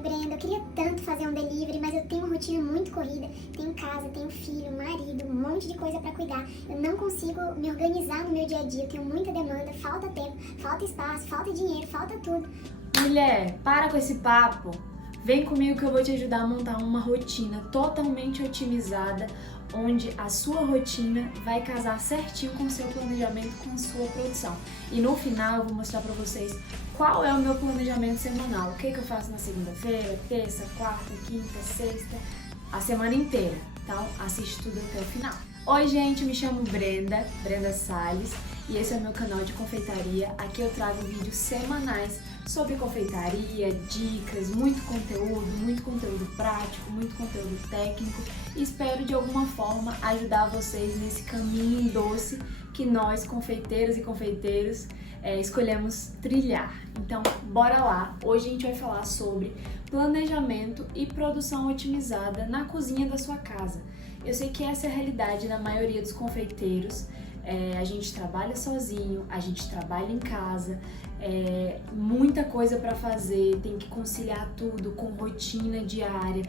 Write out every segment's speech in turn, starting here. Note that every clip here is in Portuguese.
Brenda, eu queria tanto fazer um delivery, mas eu tenho uma rotina muito corrida. Tenho casa, tenho filho, marido, um monte de coisa pra cuidar. Eu não consigo me organizar no meu dia a dia, eu tenho muita demanda, falta tempo, falta espaço, falta dinheiro, falta tudo. Mulher, para com esse papo. Vem comigo que eu vou te ajudar a montar uma rotina totalmente otimizada, onde a sua rotina vai casar certinho com o seu planejamento, com a sua produção. E no final eu vou mostrar pra vocês qual é o meu planejamento semanal. O que eu faço na segunda-feira, terça, quarta, quinta, sexta, a semana inteira. Então assiste tudo até o final. Oi gente, me chamo Brenda Salles, e esse é o meu canal de confeitaria. Aqui eu trago vídeos semanais sobre confeitaria, dicas, muito conteúdo prático, muito conteúdo técnico. E espero de alguma forma ajudar vocês nesse caminho doce que nós, confeiteiras e confeiteiros, escolhemos trilhar. Então, bora lá! Hoje a gente vai falar sobre planejamento e produção otimizada na cozinha da sua casa. Eu sei que essa é a realidade da maioria dos confeiteiros. A gente trabalha sozinho, a gente trabalha em casa, muita coisa para fazer, tem que conciliar tudo com rotina diária,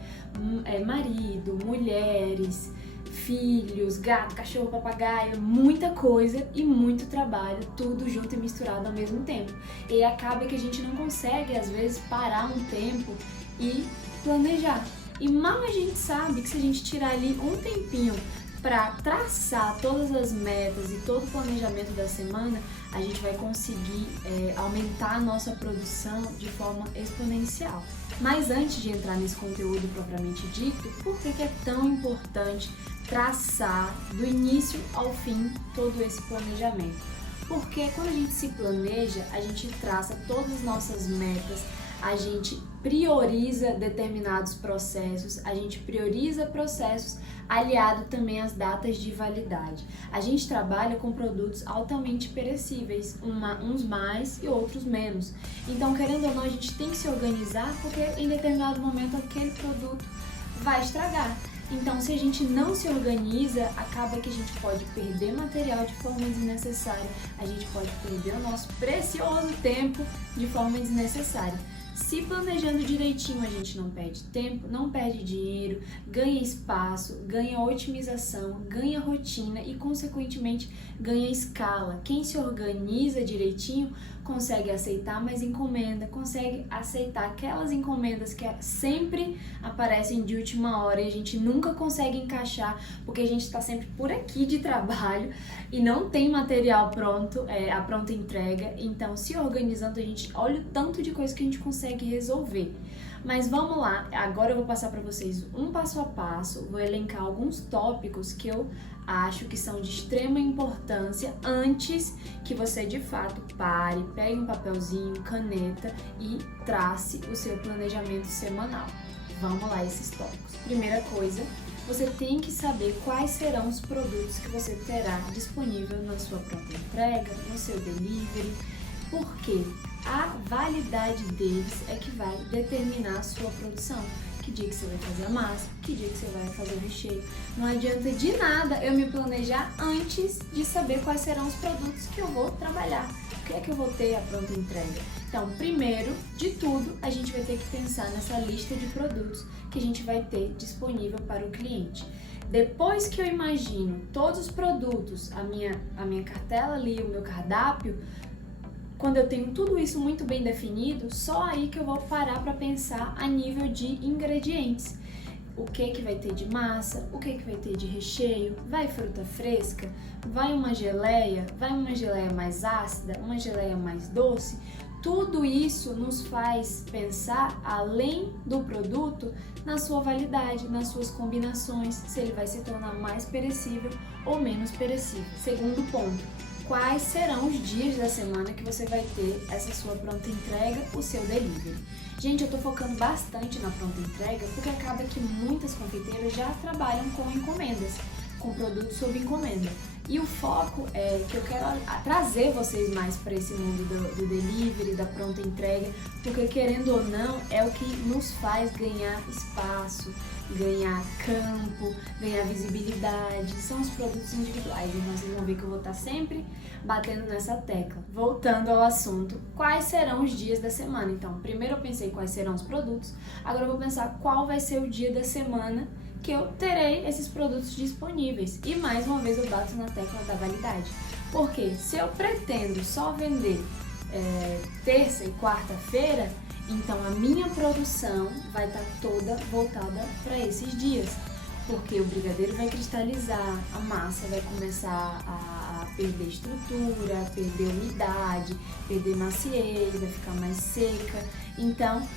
marido, mulheres, filhos, gato, cachorro, papagaio, muita coisa e muito trabalho, tudo junto e misturado ao mesmo tempo. E acaba que a gente não consegue, às vezes, parar um tempo e planejar. E mal a gente sabe que se a gente tirar ali um tempinho para traçar todas as metas e todo o planejamento da semana, a gente vai conseguir aumentar a nossa produção de forma exponencial. Mas antes de entrar nesse conteúdo propriamente dito, por que é tão importante traçar do início ao fim todo esse planejamento? Porque quando a gente se planeja, a gente traça todas as nossas metas, a gente prioriza determinados processos, a gente prioriza processos aliado também às datas de validade. A gente trabalha com produtos altamente perecíveis, uns mais e outros menos. Então, querendo ou não, a gente tem que se organizar porque em determinado momento aquele produto vai estragar. Então, se a gente não se organiza, acaba que a gente pode perder material de forma desnecessária, a gente pode perder o nosso precioso tempo de forma desnecessária. Se planejando direitinho, a gente não perde tempo, não perde dinheiro, ganha espaço, ganha otimização, ganha rotina e, consequentemente, ganha escala. Quem se organiza direitinho consegue aceitar mais encomenda, consegue aceitar aquelas encomendas que sempre aparecem de última hora e a gente nunca consegue encaixar porque a gente está sempre por aqui de trabalho e não tem material pronto, a pronta entrega. Então, se organizando, a gente olha o tanto de coisa que a gente consegue resolver. Mas vamos lá, agora eu vou passar para vocês um passo a passo, vou elencar alguns tópicos que eu acho que são de extrema importância antes que você de fato pare, pegue um papelzinho, caneta e trace o seu planejamento semanal. Vamos lá, esses tópicos. Primeira coisa, você tem que saber quais serão os produtos que você terá disponível na sua pronta entrega, no seu delivery, porque a validade deles é que vai determinar a sua produção. Que dia que você vai fazer a massa, que dia que você vai fazer o recheio. Não adianta de nada eu me planejar antes de saber quais serão os produtos que eu vou trabalhar, o que é que eu vou ter a pronta entrega. Então, primeiro de tudo, a gente vai ter que pensar nessa lista de produtos que a gente vai ter disponível para o cliente. Depois que eu imagino todos os produtos, a minha cartela ali, o meu cardápio, quando eu tenho tudo isso muito bem definido, só aí que eu vou parar para pensar a nível de ingredientes. O que vai ter de massa, o que vai ter de recheio, vai fruta fresca, vai uma geleia mais ácida, uma geleia mais doce. Tudo isso nos faz pensar, além do produto, na sua validade, nas suas combinações, se ele vai se tornar mais perecível ou menos perecível. Segundo ponto, quais serão os dias da semana que você vai ter essa sua pronta entrega, o seu delivery. Gente, eu tô focando bastante na pronta entrega porque acaba que muitas confeiteiras já trabalham com encomendas, com produtos sob encomenda. E o foco é que eu quero trazer vocês mais para esse mundo do delivery, da pronta entrega, porque querendo ou não, é o que nos faz ganhar espaço, ganhar campo, ganhar visibilidade. São os produtos individuais, então vocês vão ver que eu vou estar sempre batendo nessa tecla. Voltando ao assunto, quais serão os dias da semana? Então, primeiro eu pensei quais serão os produtos, agora eu vou pensar qual vai ser o dia da semana que eu terei esses produtos disponíveis. E mais uma vez eu bato na tecla da validade. Porque se eu pretendo só vender terça e quarta-feira, então a minha produção vai estar toda voltada para esses dias. Porque o brigadeiro vai cristalizar, a massa vai começar a perder estrutura, perder umidade, perder maciez, vai ficar mais seca. Então,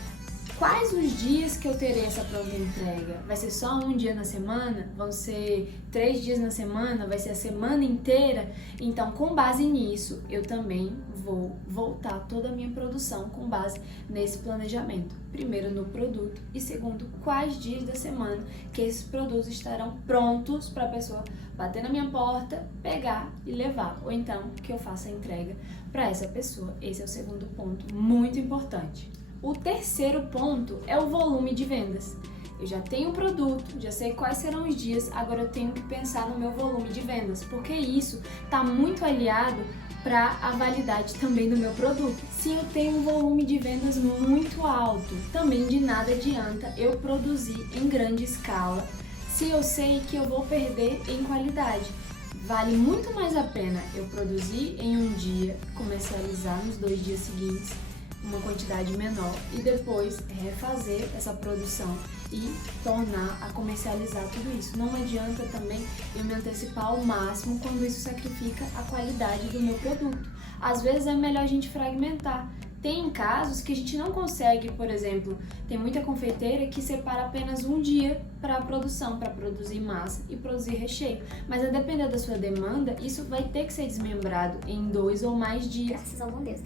quais os dias que eu terei essa pronta entrega? Vai ser só um dia na semana? Vão ser 3 dias na semana? Vai ser a semana inteira? Então, com base nisso, eu também vou voltar toda a minha produção com base nesse planejamento. Primeiro no produto e segundo, quais dias da semana que esses produtos estarão prontos para a pessoa bater na minha porta, pegar e levar. Ou então, que eu faça a entrega para essa pessoa. Esse é o segundo ponto, muito importante. O terceiro ponto é o volume de vendas. Eu já tenho o produto, já sei quais serão os dias, agora eu tenho que pensar no meu volume de vendas, porque isso está muito aliado para a validade também do meu produto. Se eu tenho um volume de vendas muito alto, também de nada adianta eu produzir em grande escala, se eu sei que eu vou perder em qualidade. Vale muito mais a pena eu produzir em um dia, comercializar nos 2 dias seguintes, uma quantidade menor e depois refazer essa produção e tornar a comercializar tudo isso. Não adianta também eu me antecipar ao máximo quando isso sacrifica a qualidade do meu produto. Às vezes é melhor a gente fragmentar. Tem casos que a gente não consegue, por exemplo, tem muita confeiteira que separa apenas um dia para a produção, para produzir massa e produzir recheio. Mas a depender da sua demanda, isso vai ter que ser desmembrado em 2 ou mais dias. Graças ao bom Deus.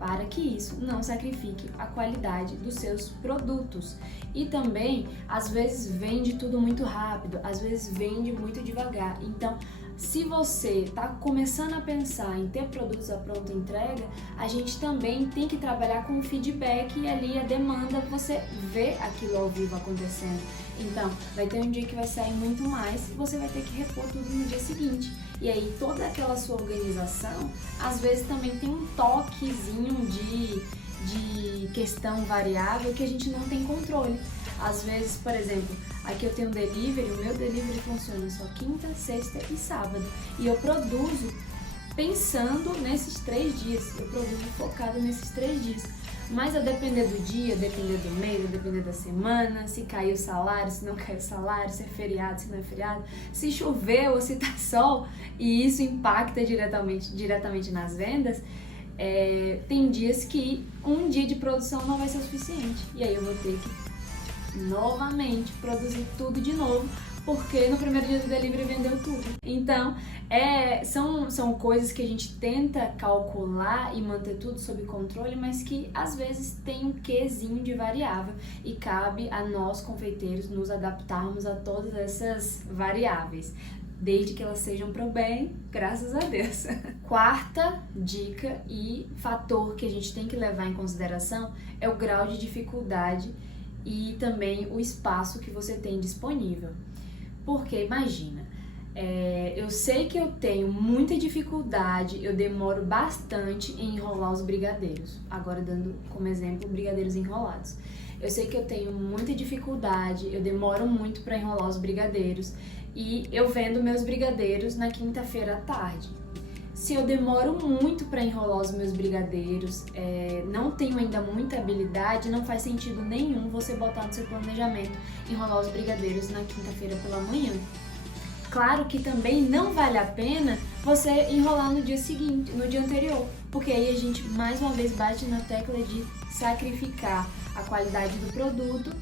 Para que isso não sacrifique a qualidade dos seus produtos. E também, às vezes, vende tudo muito rápido, às vezes vende muito devagar. Então, se você está começando a pensar em ter produtos à pronta entrega, a gente também tem que trabalhar com o feedback e ali a demanda, você vê aquilo ao vivo acontecendo. Então, vai ter um dia que vai sair muito mais e você vai ter que repor tudo no dia seguinte. E aí, toda aquela sua organização, às vezes também tem um toquezinho de questão variável que a gente não tem controle. Às vezes, por exemplo, aqui eu tenho um delivery, o meu delivery funciona só quinta, sexta e sábado. E eu produzo pensando nesses 3 dias, eu produzo focado nesses 3 dias. Mas a depender do dia, a depender do mês, a depender da semana, se caiu o salário, se não caiu o salário, se é feriado, se não é feriado, se choveu ou se tá sol, e isso impacta diretamente nas vendas, tem dias que um dia de produção não vai ser o suficiente. E aí eu vou ter que novamente produzir tudo de novo, porque no primeiro dia do delivery vendeu tudo. Então, são coisas que a gente tenta calcular e manter tudo sob controle, mas que às vezes tem um quezinho de variável e cabe a nós, confeiteiros, nos adaptarmos a todas essas variáveis, desde que elas sejam para o bem, graças a Deus. Quarta dica e fator que a gente tem que levar em consideração é o grau de dificuldade e também o espaço que você tem disponível. Porque imagina, eu sei que eu tenho muita dificuldade, eu demoro bastante em enrolar os brigadeiros. Agora dando como exemplo brigadeiros enrolados. Eu sei que eu tenho muita dificuldade, eu demoro muito para enrolar os brigadeiros e eu vendo meus brigadeiros na quinta-feira à tarde. Se eu demoro muito para enrolar os meus brigadeiros, não tenho ainda muita habilidade, não faz sentido nenhum você botar no seu planejamento enrolar os brigadeiros na quinta-feira pela manhã. Claro que também não vale a pena você enrolar no dia seguinte, no dia anterior, porque aí a gente mais uma vez bate na tecla de sacrificar a qualidade do produto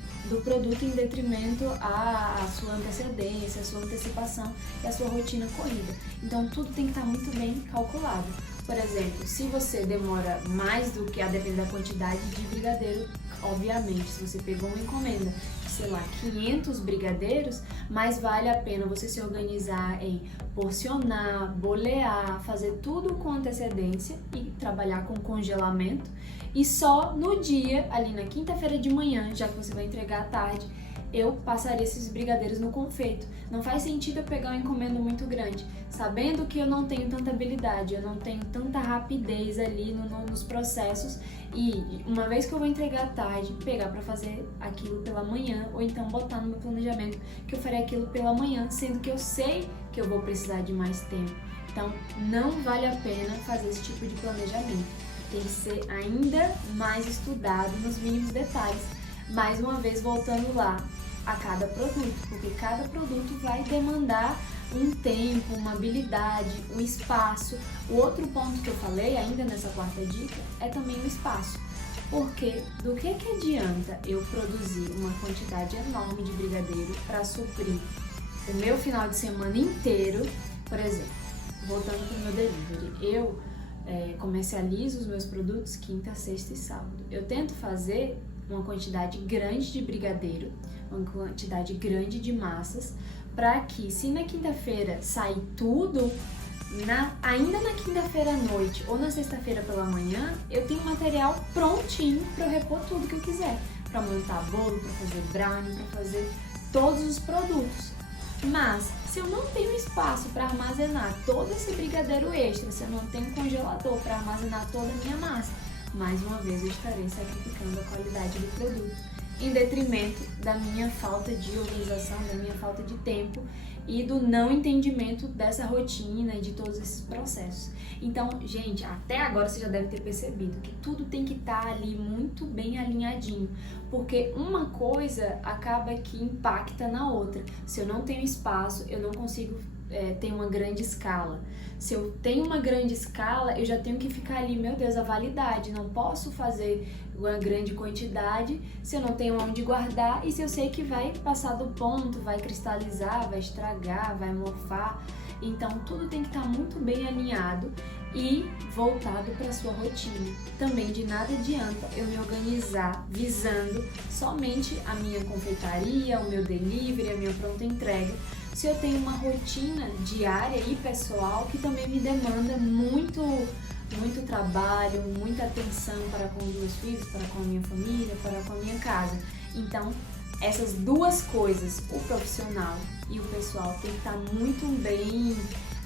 em detrimento à sua antecedência, à sua antecipação e à sua rotina corrida. Então tudo tem que estar muito bem calculado. Por exemplo, se você demora mais do que a depender da quantidade de brigadeiro, Obviamente, se você pegou uma encomenda de, sei lá, 500 brigadeiros, mais vale a pena você se organizar em porcionar, bolear, fazer tudo com antecedência e trabalhar com congelamento. E só no dia, ali na quinta-feira de manhã, já que você vai entregar à tarde, eu passaria esses brigadeiros no confeito. Não faz sentido eu pegar uma encomenda muito grande, sabendo que eu não tenho tanta habilidade, eu não tenho tanta rapidez ali nos processos, e uma vez que eu vou entregar à tarde, pegar para fazer aquilo pela manhã, ou então botar no meu planejamento que eu farei aquilo pela manhã, sendo que eu sei que eu vou precisar de mais tempo. Então, não vale a pena fazer esse tipo de planejamento. Tem que ser ainda mais estudado nos mínimos detalhes. Mais uma vez, voltando lá a cada produto, porque cada produto vai demandar um tempo, uma habilidade, um espaço. O outro ponto que eu falei, ainda nessa quarta dica, é também o espaço. Porque do que adianta eu produzir uma quantidade enorme de brigadeiro para suprir o meu final de semana inteiro? Por exemplo, voltando para o meu delivery, eu comercializo os meus produtos quinta, sexta e sábado. Eu tento fazer uma quantidade grande de brigadeiro, uma quantidade grande de massas, para que, se na quinta-feira sair tudo, ainda na quinta-feira à noite ou na sexta-feira pela manhã, eu tenho material prontinho para eu repor tudo que eu quiser, para montar bolo, para fazer brownie, para fazer todos os produtos. Mas, se eu não tenho espaço para armazenar todo esse brigadeiro extra, se eu não tenho congelador para armazenar toda a minha massa, mais uma vez eu estarei sacrificando a qualidade do produto, em detrimento da minha falta de organização, da minha falta de tempo e do não entendimento dessa rotina e de todos esses processos. Então, gente, até agora você já deve ter percebido que tudo tem que estar ali muito bem alinhadinho, porque uma coisa acaba que impacta na outra. Se eu não tenho espaço, eu não consigo ter uma grande escala. Se eu tenho uma grande escala, eu já tenho que ficar ali, meu Deus, a validade. Não posso fazer uma grande quantidade se eu não tenho onde guardar e se eu sei que vai passar do ponto, vai cristalizar, vai estragar, vai mofar. Então, tudo tem que estar muito bem alinhado e voltado para a sua rotina. Também de nada adianta eu me organizar visando somente a minha confeitaria, o meu delivery, a minha pronta entrega, se eu tenho uma rotina diária e pessoal que também me demanda muito trabalho, muita atenção para com os meus filhos, para com a minha família, para com a minha casa. Então, essas duas coisas, o profissional e o pessoal, tem que estar muito bem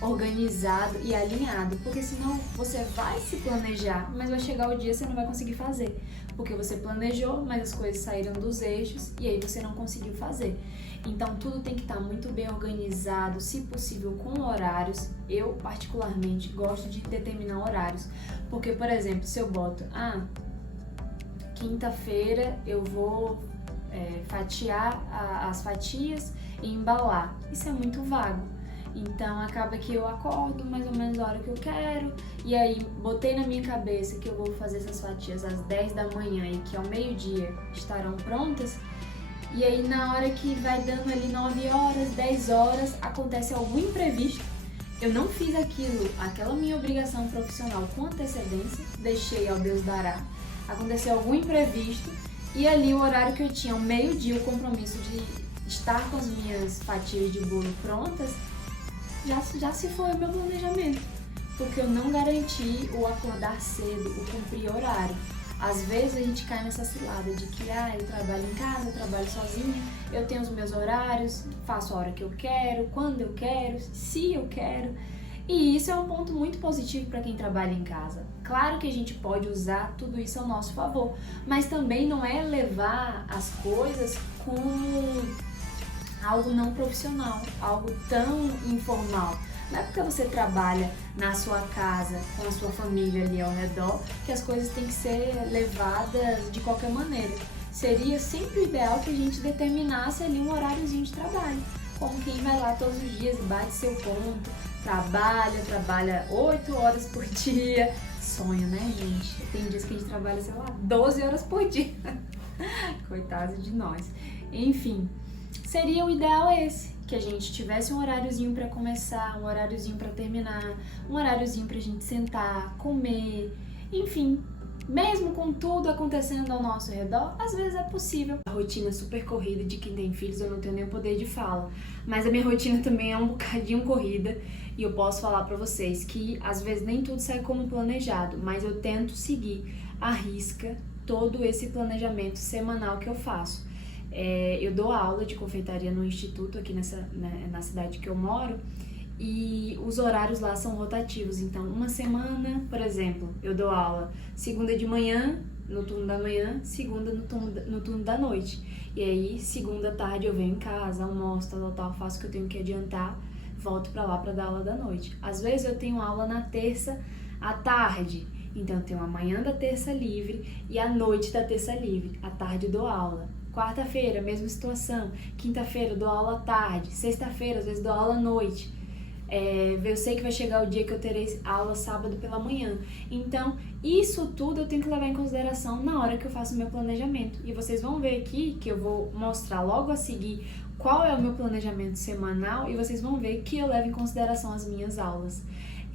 organizado e alinhado, porque senão você vai se planejar, mas vai chegar o dia que você não vai conseguir fazer, porque você planejou, mas as coisas saíram dos eixos e aí você não conseguiu fazer. Então tudo tem que estar muito bem organizado, se possível com horários. Eu particularmente gosto de determinar horários, porque, por exemplo, se eu boto quinta-feira eu vou fatiar as fatias e embalar, isso é muito vago. Então acaba que eu acordo mais ou menos a hora que eu quero, e aí botei na minha cabeça que eu vou fazer essas fatias às 10 da manhã e que ao meio-dia estarão prontas, e aí na hora que vai dando ali 9 horas, 10 horas, acontece algum imprevisto, eu não fiz aquela minha obrigação profissional com antecedência, deixei ao Deus dará, aconteceu algum imprevisto, e ali o horário que eu tinha, ao meio-dia, o compromisso de estar com as minhas fatias de bolo prontas, já se foi o meu planejamento, porque eu não garanti o acordar cedo, o cumprir horário. Às vezes a gente cai nessa cilada de que eu trabalho em casa, eu trabalho sozinha, eu tenho os meus horários, faço a hora que eu quero, quando eu quero, se eu quero. E isso é um ponto muito positivo para quem trabalha em casa. Claro que a gente pode usar tudo isso ao nosso favor, mas também não é levar as coisas como algo não profissional, algo tão informal. Não é porque você trabalha na sua casa, com a sua família ali ao redor, que as coisas têm que ser levadas de qualquer maneira. Seria sempre o ideal que a gente determinasse ali um horáriozinho de trabalho, como quem vai lá todos os dias e bate seu ponto, trabalha 8 horas por dia. Sonho, né, gente? Tem dias que a gente trabalha, 12 horas por dia. Coitado de nós. Enfim, seria o ideal esse, que a gente tivesse um horáriozinho para começar, um horáriozinho para terminar, um horáriozinho pra gente sentar, comer, enfim, Mesmo com tudo acontecendo ao nosso redor, às vezes é possível. A rotina super corrida de quem tem filhos, eu não tenho nem o poder de fala, mas a minha rotina também é um bocadinho corrida e eu posso falar pra vocês que às vezes nem tudo sai como planejado, mas eu tento seguir à risca todo esse planejamento semanal que eu faço. Eu dou aula de confeitaria no instituto aqui na cidade que eu moro e os horários lá são rotativos. Então, uma semana, por exemplo, eu dou aula segunda de manhã, no turno da manhã, segunda no turno da noite. E aí, segunda tarde eu venho em casa, almoço, tal, faço o que eu tenho que adiantar, volto pra lá pra dar aula da noite. Às vezes eu tenho aula na terça à tarde. Então, eu tenho a manhã da terça livre e a noite da terça livre. À tarde eu dou aula. Quarta-feira, mesma situação. Quinta-feira eu dou aula à tarde. Sexta-feira, às vezes, dou aula à noite. Eu sei que vai chegar o dia que eu terei aula sábado pela manhã. Então, isso tudo eu tenho que levar em consideração na hora que eu faço o meu planejamento. E vocês vão ver aqui que eu vou mostrar logo a seguir qual é o meu planejamento semanal e vocês vão ver que eu levo em consideração as minhas aulas.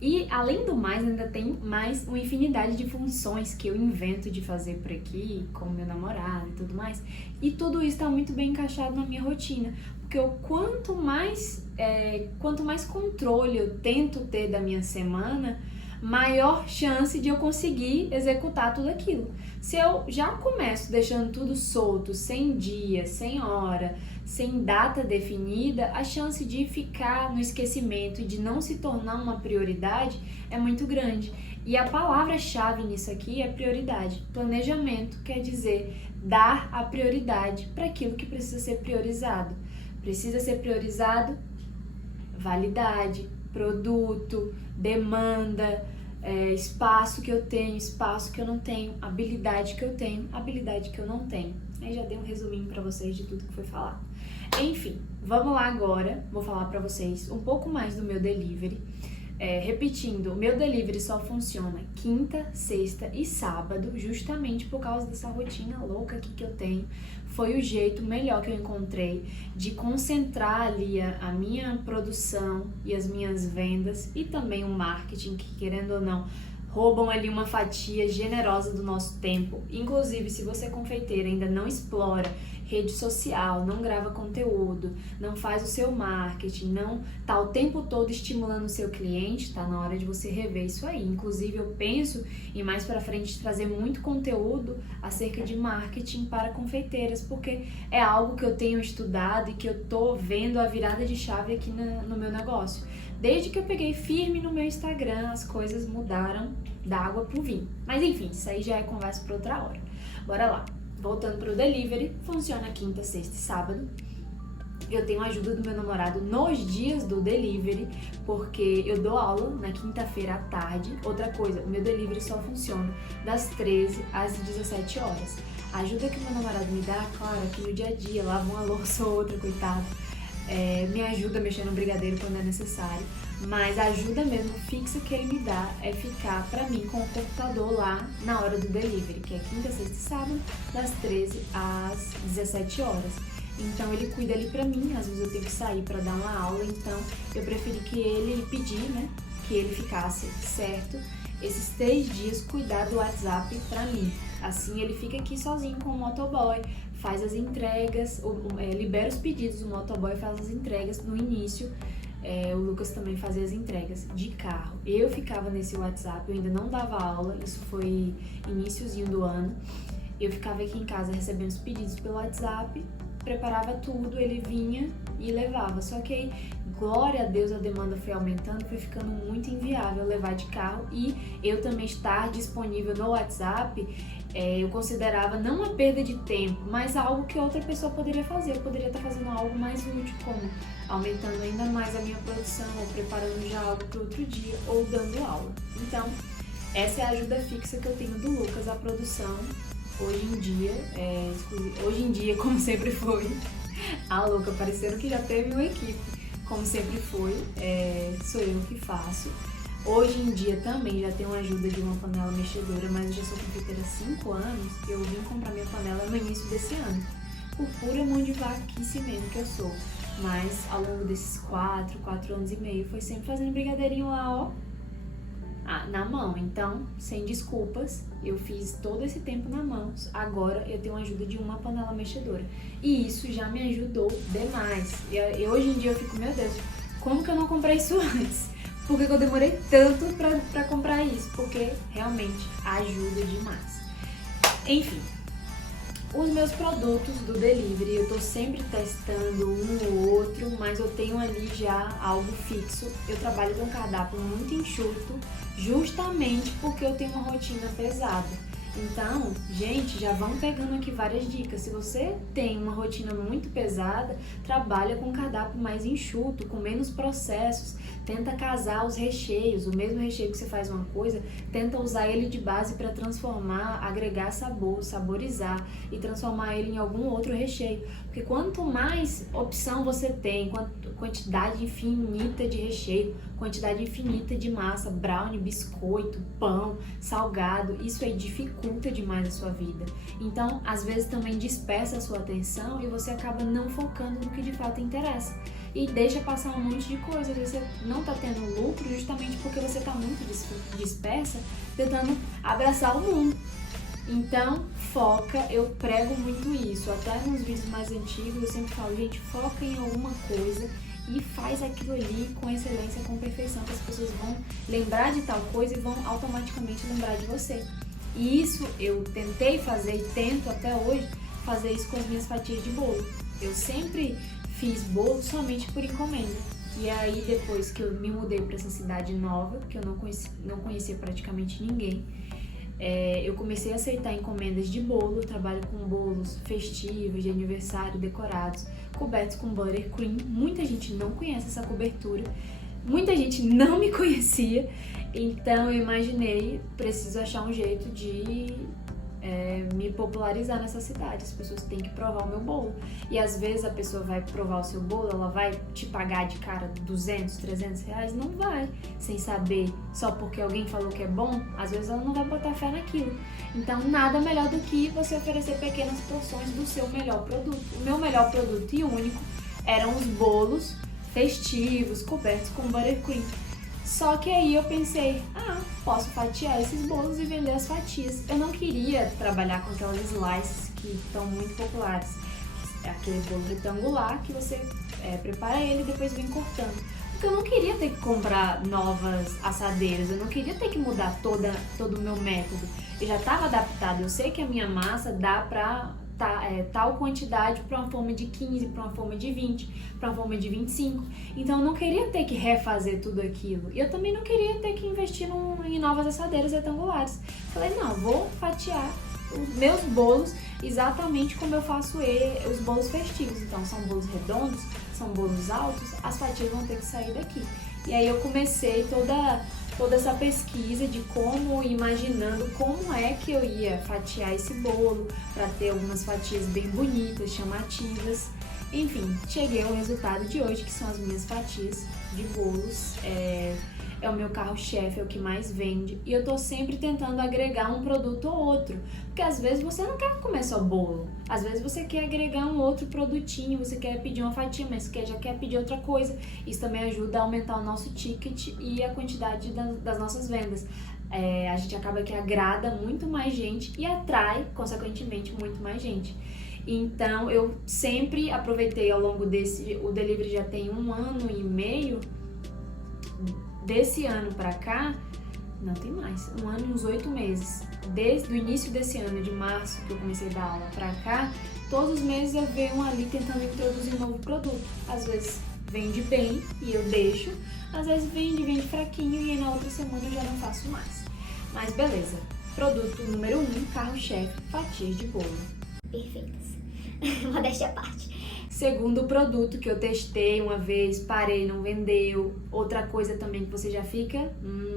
E, além do mais, ainda tem mais uma infinidade de funções que eu invento de fazer por aqui, com meu namorado e tudo mais. E tudo isso está muito bem encaixado na minha rotina. Porque quanto mais controle eu tento ter da minha semana, maior chance de eu conseguir executar tudo aquilo. Se eu já começo deixando tudo solto, sem dia, sem hora, sem data definida, a chance de ficar no esquecimento e de não se tornar uma prioridade é muito grande. E a palavra-chave nisso aqui é prioridade. Planejamento quer dizer dar a prioridade para aquilo que precisa ser priorizado. Precisa ser priorizado validade, produto, demanda, espaço que eu tenho, espaço que eu não tenho, habilidade que eu tenho, habilidade que eu não tenho. Aí já dei um resuminho pra vocês de tudo que foi falado. Enfim, vamos lá agora, vou falar pra vocês um pouco mais do meu delivery. Repetindo, o meu delivery só funciona quinta, sexta e sábado, justamente por causa dessa rotina louca aqui que eu tenho. Foi o jeito melhor que eu encontrei de concentrar ali a minha produção e as minhas vendas e também o marketing, que querendo ou não, roubam ali uma fatia generosa do nosso tempo. Inclusive, se você confeiteira ainda não explora rede social, não grava conteúdo, não faz o seu marketing, não tá o tempo todo estimulando o seu cliente, tá na hora de você rever isso aí. Inclusive, eu penso em mais pra frente trazer muito conteúdo acerca de marketing para confeiteiras, porque é algo que eu tenho estudado e que eu tô vendo a virada de chave aqui no meu negócio. Desde que eu peguei firme no meu Instagram, as coisas mudaram da água pro vinho. Mas enfim, isso aí já é conversa para outra hora. Bora lá. Voltando pro delivery, funciona quinta, sexta e sábado. Eu tenho a ajuda do meu namorado nos dias do delivery, porque eu dou aula na quinta-feira à tarde. Outra coisa, o meu delivery só funciona das 13 às 17 horas. A ajuda que o meu namorado me dá, claro, aqui no dia a dia, lava uma louça ou outra, coitado. Me ajuda a mexer no brigadeiro quando é necessário, mas a ajuda mesmo fixa que ele me dá é ficar pra mim com o computador lá na hora do delivery, que é quinta, sexta e sábado, das 13 às 17 horas. Então ele cuida ali pra mim, às vezes eu tenho que sair pra dar uma aula, então eu preferi que ele pedir, né, que ele ficasse certo esses 3 dias cuidar do WhatsApp pra mim. Assim ele fica aqui sozinho com o motoboy, faz as entregas, libera os pedidos, o motoboy faz as entregas no início. O Lucas também fazia as entregas de carro. Eu ficava nesse WhatsApp, eu ainda não dava aula, isso foi iniciozinho do ano. Eu ficava aqui em casa recebendo os pedidos pelo WhatsApp, preparava tudo, ele vinha e levava. Só que aí, glória a Deus, a demanda foi aumentando, foi ficando muito inviável levar de carro e eu também estar disponível no WhatsApp. Eu considerava não uma perda de tempo, mas algo que outra pessoa poderia fazer. Eu poderia estar fazendo algo mais útil, como aumentando ainda mais a minha produção, ou preparando já algo para outro dia, ou dando aula. Então, essa é a ajuda fixa que eu tenho do Lucas, a produção. Hoje em dia, como sempre foi, a louca, parecendo que já teve uma equipe, como sempre foi, sou eu que faço. Hoje em dia também já tenho a ajuda de uma panela mexedora, mas eu já sou confeiteira há 5 anos, eu vim comprar minha panela no início desse ano, por pura mão de vaquice mesmo que eu sou. Mas ao longo desses 4 anos e meio, foi sempre fazendo brigadeirinho lá, ó, na mão. Então, sem desculpas, eu fiz todo esse tempo na mão. Agora eu tenho a ajuda de uma panela mexedora. E isso já me ajudou demais. E hoje em dia eu fico, meu Deus, como que eu não comprei isso antes? Por que eu demorei tanto pra comprar isso? Porque realmente ajuda demais. Enfim, os meus produtos do delivery, eu tô sempre testando um ou outro, mas eu tenho ali já algo fixo. Eu trabalho com um cardápio muito enxuto, justamente porque eu tenho uma rotina pesada. Então, gente, já vão pegando aqui várias dicas. Se você tem uma rotina muito pesada, trabalha com um cardápio mais enxuto, com menos processos. Tenta casar os recheios, o mesmo recheio que você faz uma coisa, tenta usar ele de base para transformar, agregar sabor, saborizar e transformar ele em algum outro recheio. Porque quanto mais opção você tem, quantidade infinita de recheio, quantidade infinita de massa, brownie, biscoito, pão, salgado, isso aí dificulta demais a sua vida. Então, às vezes também dispersa a sua atenção e você acaba não focando no que de fato interessa. E deixa passar um monte de coisa, você não tá tendo lucro justamente porque você tá muito dispersa, tentando abraçar o mundo. Então, foca, eu prego muito isso, até nos vídeos mais antigos eu sempre falo, gente, foca em alguma coisa e faz aquilo ali com excelência, com perfeição, que as pessoas vão lembrar de tal coisa e vão automaticamente lembrar de você. E isso eu tentei fazer e tento até hoje fazer isso com as minhas fatias de bolo. Eu sempre fiz bolo somente por encomenda. E aí, depois que eu me mudei para essa cidade nova, que eu não conhecia praticamente ninguém, eu comecei a aceitar encomendas de bolo. Eu trabalho com bolos festivos, de aniversário, decorados, cobertos com buttercream. Muita gente não conhece essa cobertura, muita gente não me conhecia, então eu imaginei, preciso achar um jeito de me popularizar nessa cidade. As pessoas têm que provar o meu bolo. E às vezes a pessoa vai provar o seu bolo, ela vai te pagar de cara 200, 300 reais? Não vai, sem saber, só porque alguém falou que é bom, às vezes ela não vai botar fé naquilo. Então nada melhor do que você oferecer pequenas porções do seu melhor produto. O meu melhor produto e único eram os bolos festivos, cobertos com buttercream. Só que aí eu pensei, posso fatiar esses bolos e vender as fatias. Eu não queria trabalhar com aquelas slices que estão muito populares. É aquele bolo retangular que você prepara ele e depois vem cortando. Porque eu não queria ter que comprar novas assadeiras, eu não queria ter que mudar todo o meu método. Eu já estava adaptado, eu sei que a minha massa dá pra tal quantidade para uma forma de 15, para uma forma de 20, para uma forma de 25. Então eu não queria ter que refazer tudo aquilo. E eu também não queria ter que investir em novas assadeiras retangulares. Falei, não, vou fatiar os meus bolos exatamente como eu faço os bolos festivos. Então são bolos redondos, são bolos altos, as fatias vão ter que sair daqui. E aí eu comecei toda essa pesquisa de imaginando como é que eu ia fatiar esse bolo para ter algumas fatias bem bonitas, chamativas. Enfim, cheguei ao resultado de hoje, que são as minhas fatias de bolos. É o meu carro-chefe, é o que mais vende. E eu tô sempre tentando agregar um produto ou outro. Porque às vezes você não quer comer só bolo. Às vezes você quer agregar um outro produtinho, você quer pedir uma fatia, mas já quer pedir outra coisa. Isso também ajuda a aumentar o nosso ticket e a quantidade das nossas vendas. A gente acaba que agrada muito mais gente e atrai, consequentemente, muito mais gente. Então, eu sempre aproveitei ao longo o delivery já tem 1 ano e meio. Desse ano pra cá, não tem mais, 1 ano e uns 8 meses. Desde o início desse ano, de março, que eu comecei a dar aula pra cá, todos os meses eu venho ali tentando introduzir um novo produto. Às vezes vende bem e eu deixo, às vezes vende fraquinho e aí na outra semana eu já não faço mais. Mas beleza, produto número 1, carro-chefe, fatias de bolo. Perfeitas. Modéstia à parte. Segundo produto que eu testei uma vez, parei, não vendeu. Outra coisa também que você já fica,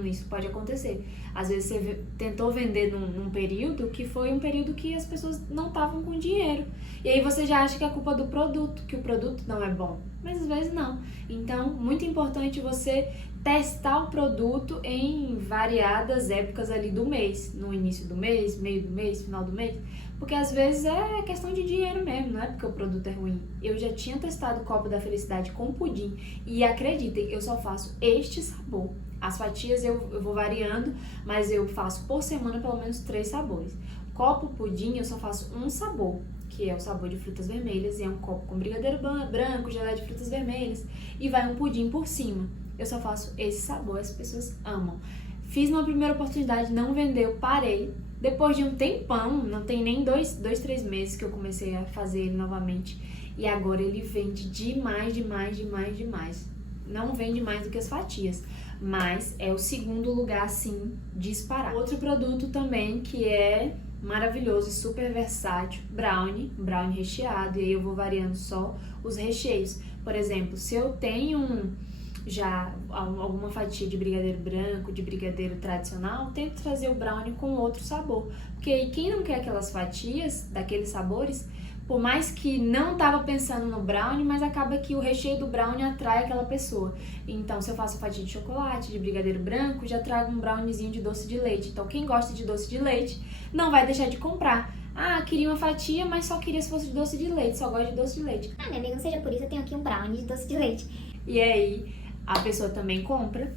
isso pode acontecer. Às vezes você tentou vender num período que foi um período que as pessoas não estavam com dinheiro. E aí você já acha que é culpa do produto, que o produto não é bom. Mas às vezes não. Então, muito importante você testar o produto em variadas épocas ali do mês. No início do mês, meio do mês, final do mês. Porque às vezes é questão de dinheiro mesmo, não é porque o produto é ruim. Eu já tinha testado o copo da felicidade com pudim e acreditem, eu só faço este sabor. As fatias eu vou variando, mas eu faço por semana pelo menos 3 sabores. Copo pudim eu só faço um sabor, que é o sabor de frutas vermelhas, e é um copo com brigadeiro branco, geleia de frutas vermelhas, e vai um pudim por cima. Eu só faço esse sabor, as pessoas amam. Fiz numa primeira oportunidade, não vendeu, parei. Depois de um tempão, não tem nem 3 meses que eu comecei a fazer ele novamente. E agora ele vende demais. Não vende mais do que as fatias, mas é o segundo lugar, sim, disparado. Outro produto também que é maravilhoso e super versátil, brownie recheado. E aí eu vou variando só os recheios. Por exemplo, se eu tenho já alguma fatia de brigadeiro branco, de brigadeiro tradicional, tento trazer o brownie com outro sabor. Porque aí quem não quer aquelas fatias daqueles sabores, por mais que não estava pensando no brownie, mas acaba que o recheio do brownie atrai aquela pessoa. Então, se eu faço fatia de chocolate, de brigadeiro branco, já trago um browniezinho de doce de leite. Então, quem gosta de doce de leite não vai deixar de comprar. Ah, queria uma fatia, mas só queria se fosse de doce de leite, só gosto de doce de leite. Ah, minha amiga, não seja por isso, eu tenho aqui um brownie de doce de leite. E aí, a pessoa também compra.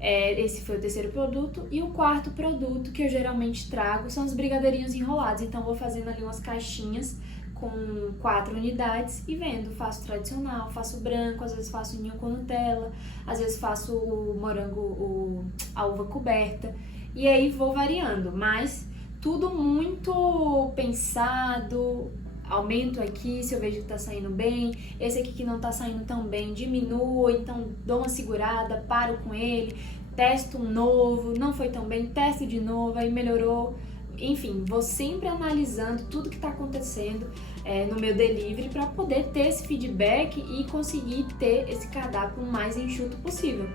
Esse foi o terceiro produto. E o quarto produto que eu geralmente trago são os brigadeirinhos enrolados. Então, vou fazendo ali umas caixinhas com 4 unidades e vendo. Faço tradicional, faço branco, às vezes faço ninho com Nutella, às vezes faço o morango, a uva coberta. E aí vou variando, mas tudo muito pensado. Aumento aqui se eu vejo que tá saindo bem, esse aqui que não tá saindo tão bem, diminuo, então dou uma segurada, paro com ele, testo um novo, não foi tão bem, testo de novo, aí melhorou. Enfim, vou sempre analisando tudo que tá acontecendo no meu delivery para poder ter esse feedback e conseguir ter esse cardápio o mais enxuto possível.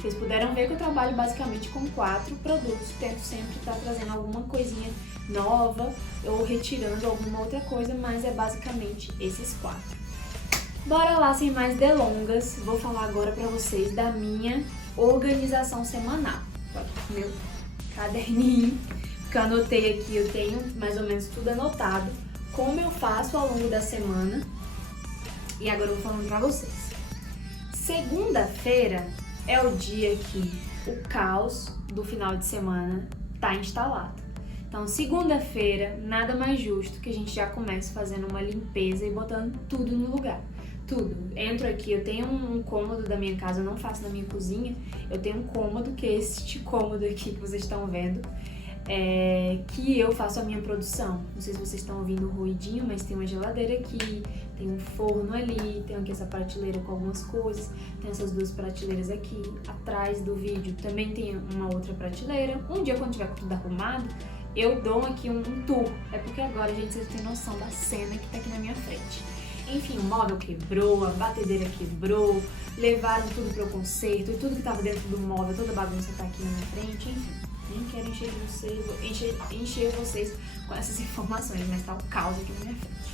Vocês puderam ver que eu trabalho basicamente com 4 produtos, tento sempre estar trazendo alguma coisinha nova ou retirando alguma outra coisa, mas é basicamente esses 4. Bora lá, sem mais delongas, vou falar agora pra vocês da minha organização semanal. Tô aqui com meu caderninho, que eu anotei aqui, eu tenho mais ou menos tudo anotado, como eu faço ao longo da semana, e agora eu vou falando pra vocês. Segunda-feira é o dia que o caos do final de semana tá instalado. Então, segunda-feira, nada mais justo que a gente já comece fazendo uma limpeza e botando tudo no lugar. Tudo. Entro aqui, eu tenho um cômodo da minha casa, eu não faço na minha cozinha, eu tenho um cômodo, que é este cômodo aqui que vocês estão vendo, que eu faço a minha produção. Não sei se vocês estão ouvindo o ruidinho, mas tem uma geladeira aqui, tem um forno ali, tem aqui essa prateleira com algumas coisas, tem essas 2 prateleiras aqui. Atrás do vídeo também tem uma outra prateleira. Um dia, quando tiver tudo arrumado, eu dou aqui um tour. É porque agora, gente, vocês têm noção da cena que tá aqui na minha frente. Enfim, o móvel quebrou, a batedeira quebrou, levaram tudo pro conserto e tudo que tava dentro do móvel, toda a bagunça tá aqui na minha frente, enfim. Nem quero encher vocês com essas informações, mas tá o caos aqui na minha frente.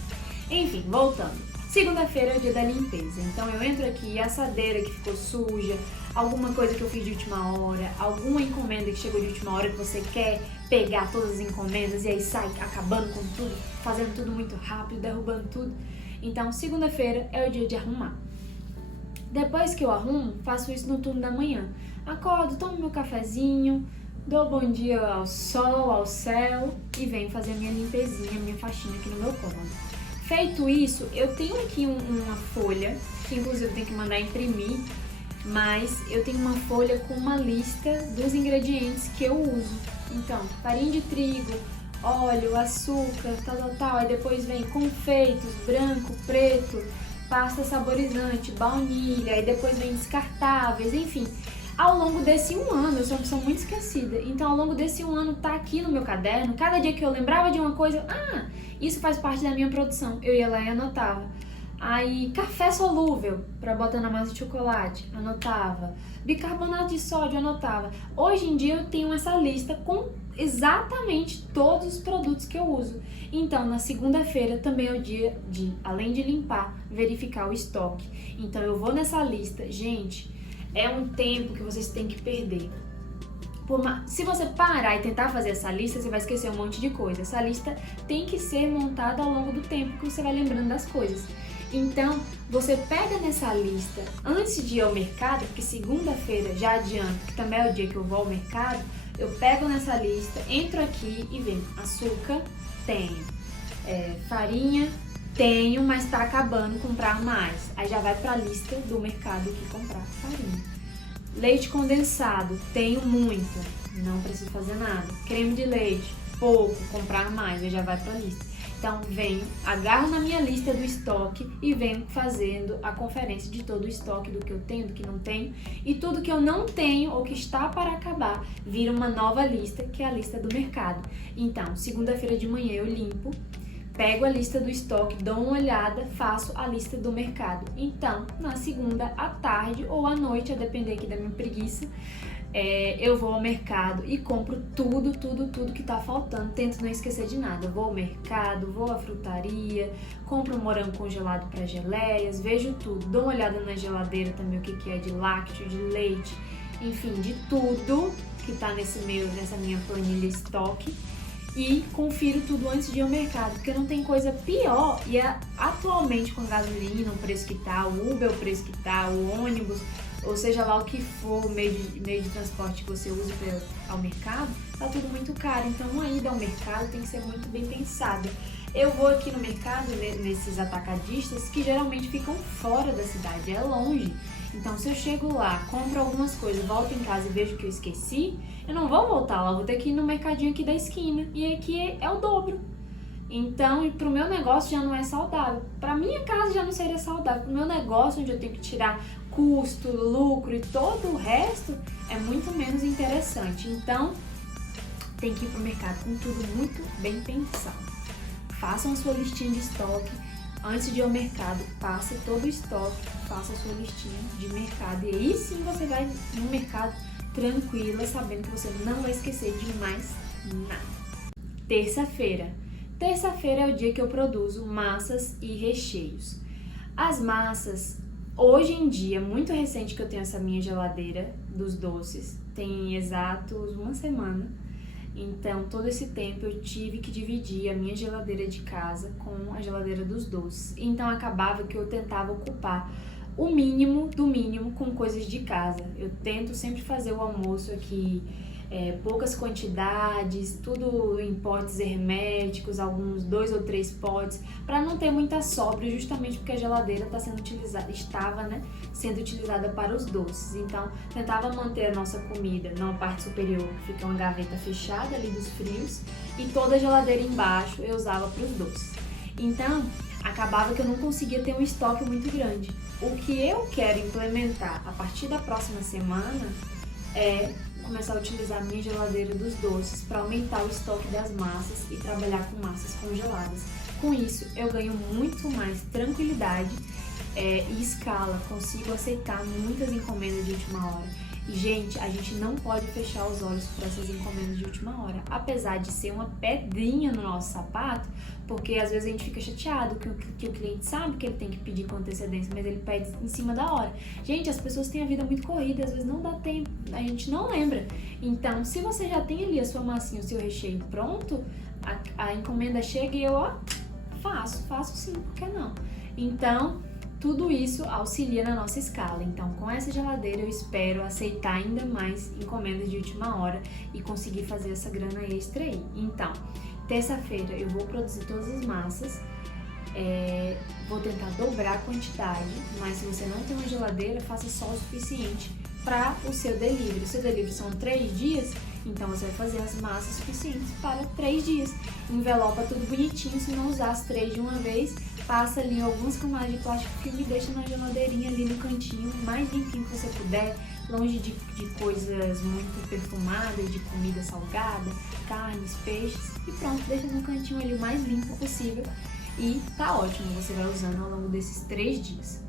Enfim, voltando. Segunda-feira é o dia da limpeza, então eu entro aqui, a assadeira que ficou suja, alguma coisa que eu fiz de última hora, alguma encomenda que chegou de última hora que você quer pegar todas as encomendas e aí sai acabando com tudo, fazendo tudo muito rápido, derrubando tudo. Então, segunda-feira é o dia de arrumar. Depois que eu arrumo, faço isso no turno da manhã. Acordo, tomo meu cafezinho, dou bom dia ao sol, ao céu e venho fazer a minha limpezinha, minha faxina aqui no meu cômodo. Feito isso, eu tenho aqui uma folha, que inclusive eu tenho que mandar imprimir, mas eu tenho uma folha com uma lista dos ingredientes que eu uso. Então, farinha de trigo, óleo, açúcar, tal. Aí depois vem confeitos, branco, preto, pasta saborizante, baunilha, aí depois vem descartáveis, enfim. Ao longo desse 1 ano, eu sou uma pessoa muito esquecida, então ao longo desse 1 ano tá aqui no meu caderno, cada dia que eu lembrava de uma coisa, isso faz parte da minha produção, eu ia lá e anotava. Aí, café solúvel, pra botar na massa de chocolate, anotava. Bicarbonato de sódio, anotava. Hoje em dia eu tenho essa lista com exatamente todos os produtos que eu uso. Então, na segunda-feira também é o dia de, além de limpar, verificar o estoque. Então, eu vou nessa lista. Gente, é um tempo que vocês têm que perder. Se você parar e tentar fazer essa lista, você vai esquecer um monte de coisa. Essa lista tem que ser montada ao longo do tempo, que você vai lembrando das coisas. Então, você pega nessa lista antes de ir ao mercado, porque segunda-feira, já adianto, que também é o dia que eu vou ao mercado, eu pego nessa lista, entro aqui e venho açúcar, tenho, farinha, tenho, mas tá acabando, comprar mais. Aí já vai pra lista do mercado aqui comprar farinha. Leite condensado, tenho muito, não preciso fazer nada. Creme de leite, pouco, comprar mais, aí já vai pra lista. Então venho, agarro na minha lista do estoque e venho fazendo a conferência de todo o estoque do que eu tenho, do que não tenho. E tudo que eu não tenho ou que está para acabar, vira uma nova lista, que é a lista do mercado. Então, segunda-feira de manhã eu limpo, pego a lista do estoque, dou uma olhada, faço a lista do mercado. Então, na segunda à tarde ou à noite, a depender aqui da minha preguiça, eu vou ao mercado e compro tudo que tá faltando. Tento não esquecer de nada. Vou ao mercado, vou à frutaria, compro um morango congelado para geleias, vejo tudo. Dou uma olhada na geladeira também, o que é de lácteo, de leite, enfim, de tudo que tá nessa minha planilha estoque. E confiro tudo antes de ir ao mercado, porque não tem coisa pior. E atualmente com a gasolina, o preço que tá, o Uber, o preço que tá, o ônibus, ou seja lá o que for o meio de transporte que você use para ir ao mercado, tá tudo muito caro. Então uma ida ao mercado tem que ser muito bem pensada. Eu vou aqui no mercado, nesses atacadistas, que geralmente ficam fora da cidade, é longe. Então se eu chego lá, compro algumas coisas, volto em casa e vejo que eu esqueci, eu não vou voltar lá, eu vou ter que ir no mercadinho aqui da esquina. E aqui é o dobro. Então, pro meu negócio já não é saudável. Pra minha casa já não seria saudável. Pro meu negócio, onde eu tenho que tirar custo, lucro e todo o resto, é muito menos interessante. Então, tem que ir pro mercado com tudo muito bem pensado. Façam a sua listinha de estoque. Antes de ir ao mercado, passe todo o estoque, faça a sua listinha de mercado. E aí sim você vai no mercado tranquila, sabendo que você não vai esquecer de mais nada. Terça-feira. Terça-feira é o dia que eu produzo massas e recheios. As massas, hoje em dia, muito recente que eu tenho essa minha geladeira dos doces, tem exatos uma semana. Então, todo esse tempo eu tive que dividir a minha geladeira de casa com a geladeira dos doces. Então, acabava que eu tentava ocupar o mínimo do mínimo com coisas de casa. Eu tento sempre fazer o almoço aqui, poucas quantidades, tudo em potes herméticos, alguns 2 ou 3 potes, para não ter muita sobra, justamente porque a geladeira estava sendo utilizada para os doces. Então, tentava manter a nossa comida na parte superior, que fica uma gaveta fechada ali dos frios, e toda a geladeira embaixo eu usava para os doces. Então, acabava que eu não conseguia ter um estoque muito grande. O que eu quero implementar a partir da próxima semana é começar a utilizar a minha geladeira dos doces para aumentar o estoque das massas e trabalhar com massas congeladas. Com isso, eu ganho muito mais tranquilidade e escala, consigo aceitar muitas encomendas de última hora. E, gente, a gente não pode fechar os olhos para essas encomendas de última hora, apesar de ser uma pedrinha no nosso sapato, porque às vezes a gente fica chateado que o cliente sabe que ele tem que pedir com antecedência, mas ele pede em cima da hora. Gente, as pessoas têm a vida muito corrida, às vezes não dá tempo, a gente não lembra. Então, se você já tem ali a sua massinha, o seu recheio pronto, a encomenda chega e eu, faço sim, por que não? Então, tudo isso auxilia na nossa escala. Então, com essa geladeira eu espero aceitar ainda mais encomendas de última hora e conseguir fazer essa grana extra aí. Então, terça-feira eu vou produzir todas as massas, vou tentar dobrar a quantidade, mas se você não tem uma geladeira, faça só o suficiente para o seu delivery. O seu delivery são 3 dias, então você vai fazer as massas suficientes para 3 dias. Envelopa tudo bonitinho, se não usar as 3 de uma vez, passa ali algumas camadas de plástico filme e deixa na geladeirinha ali no cantinho, mais limpinho que você puder, longe de coisas muito perfumadas, de comida salgada, carnes, peixes, e pronto, deixa no cantinho ali o mais limpo possível e tá ótimo, você vai usando ao longo desses 3 dias.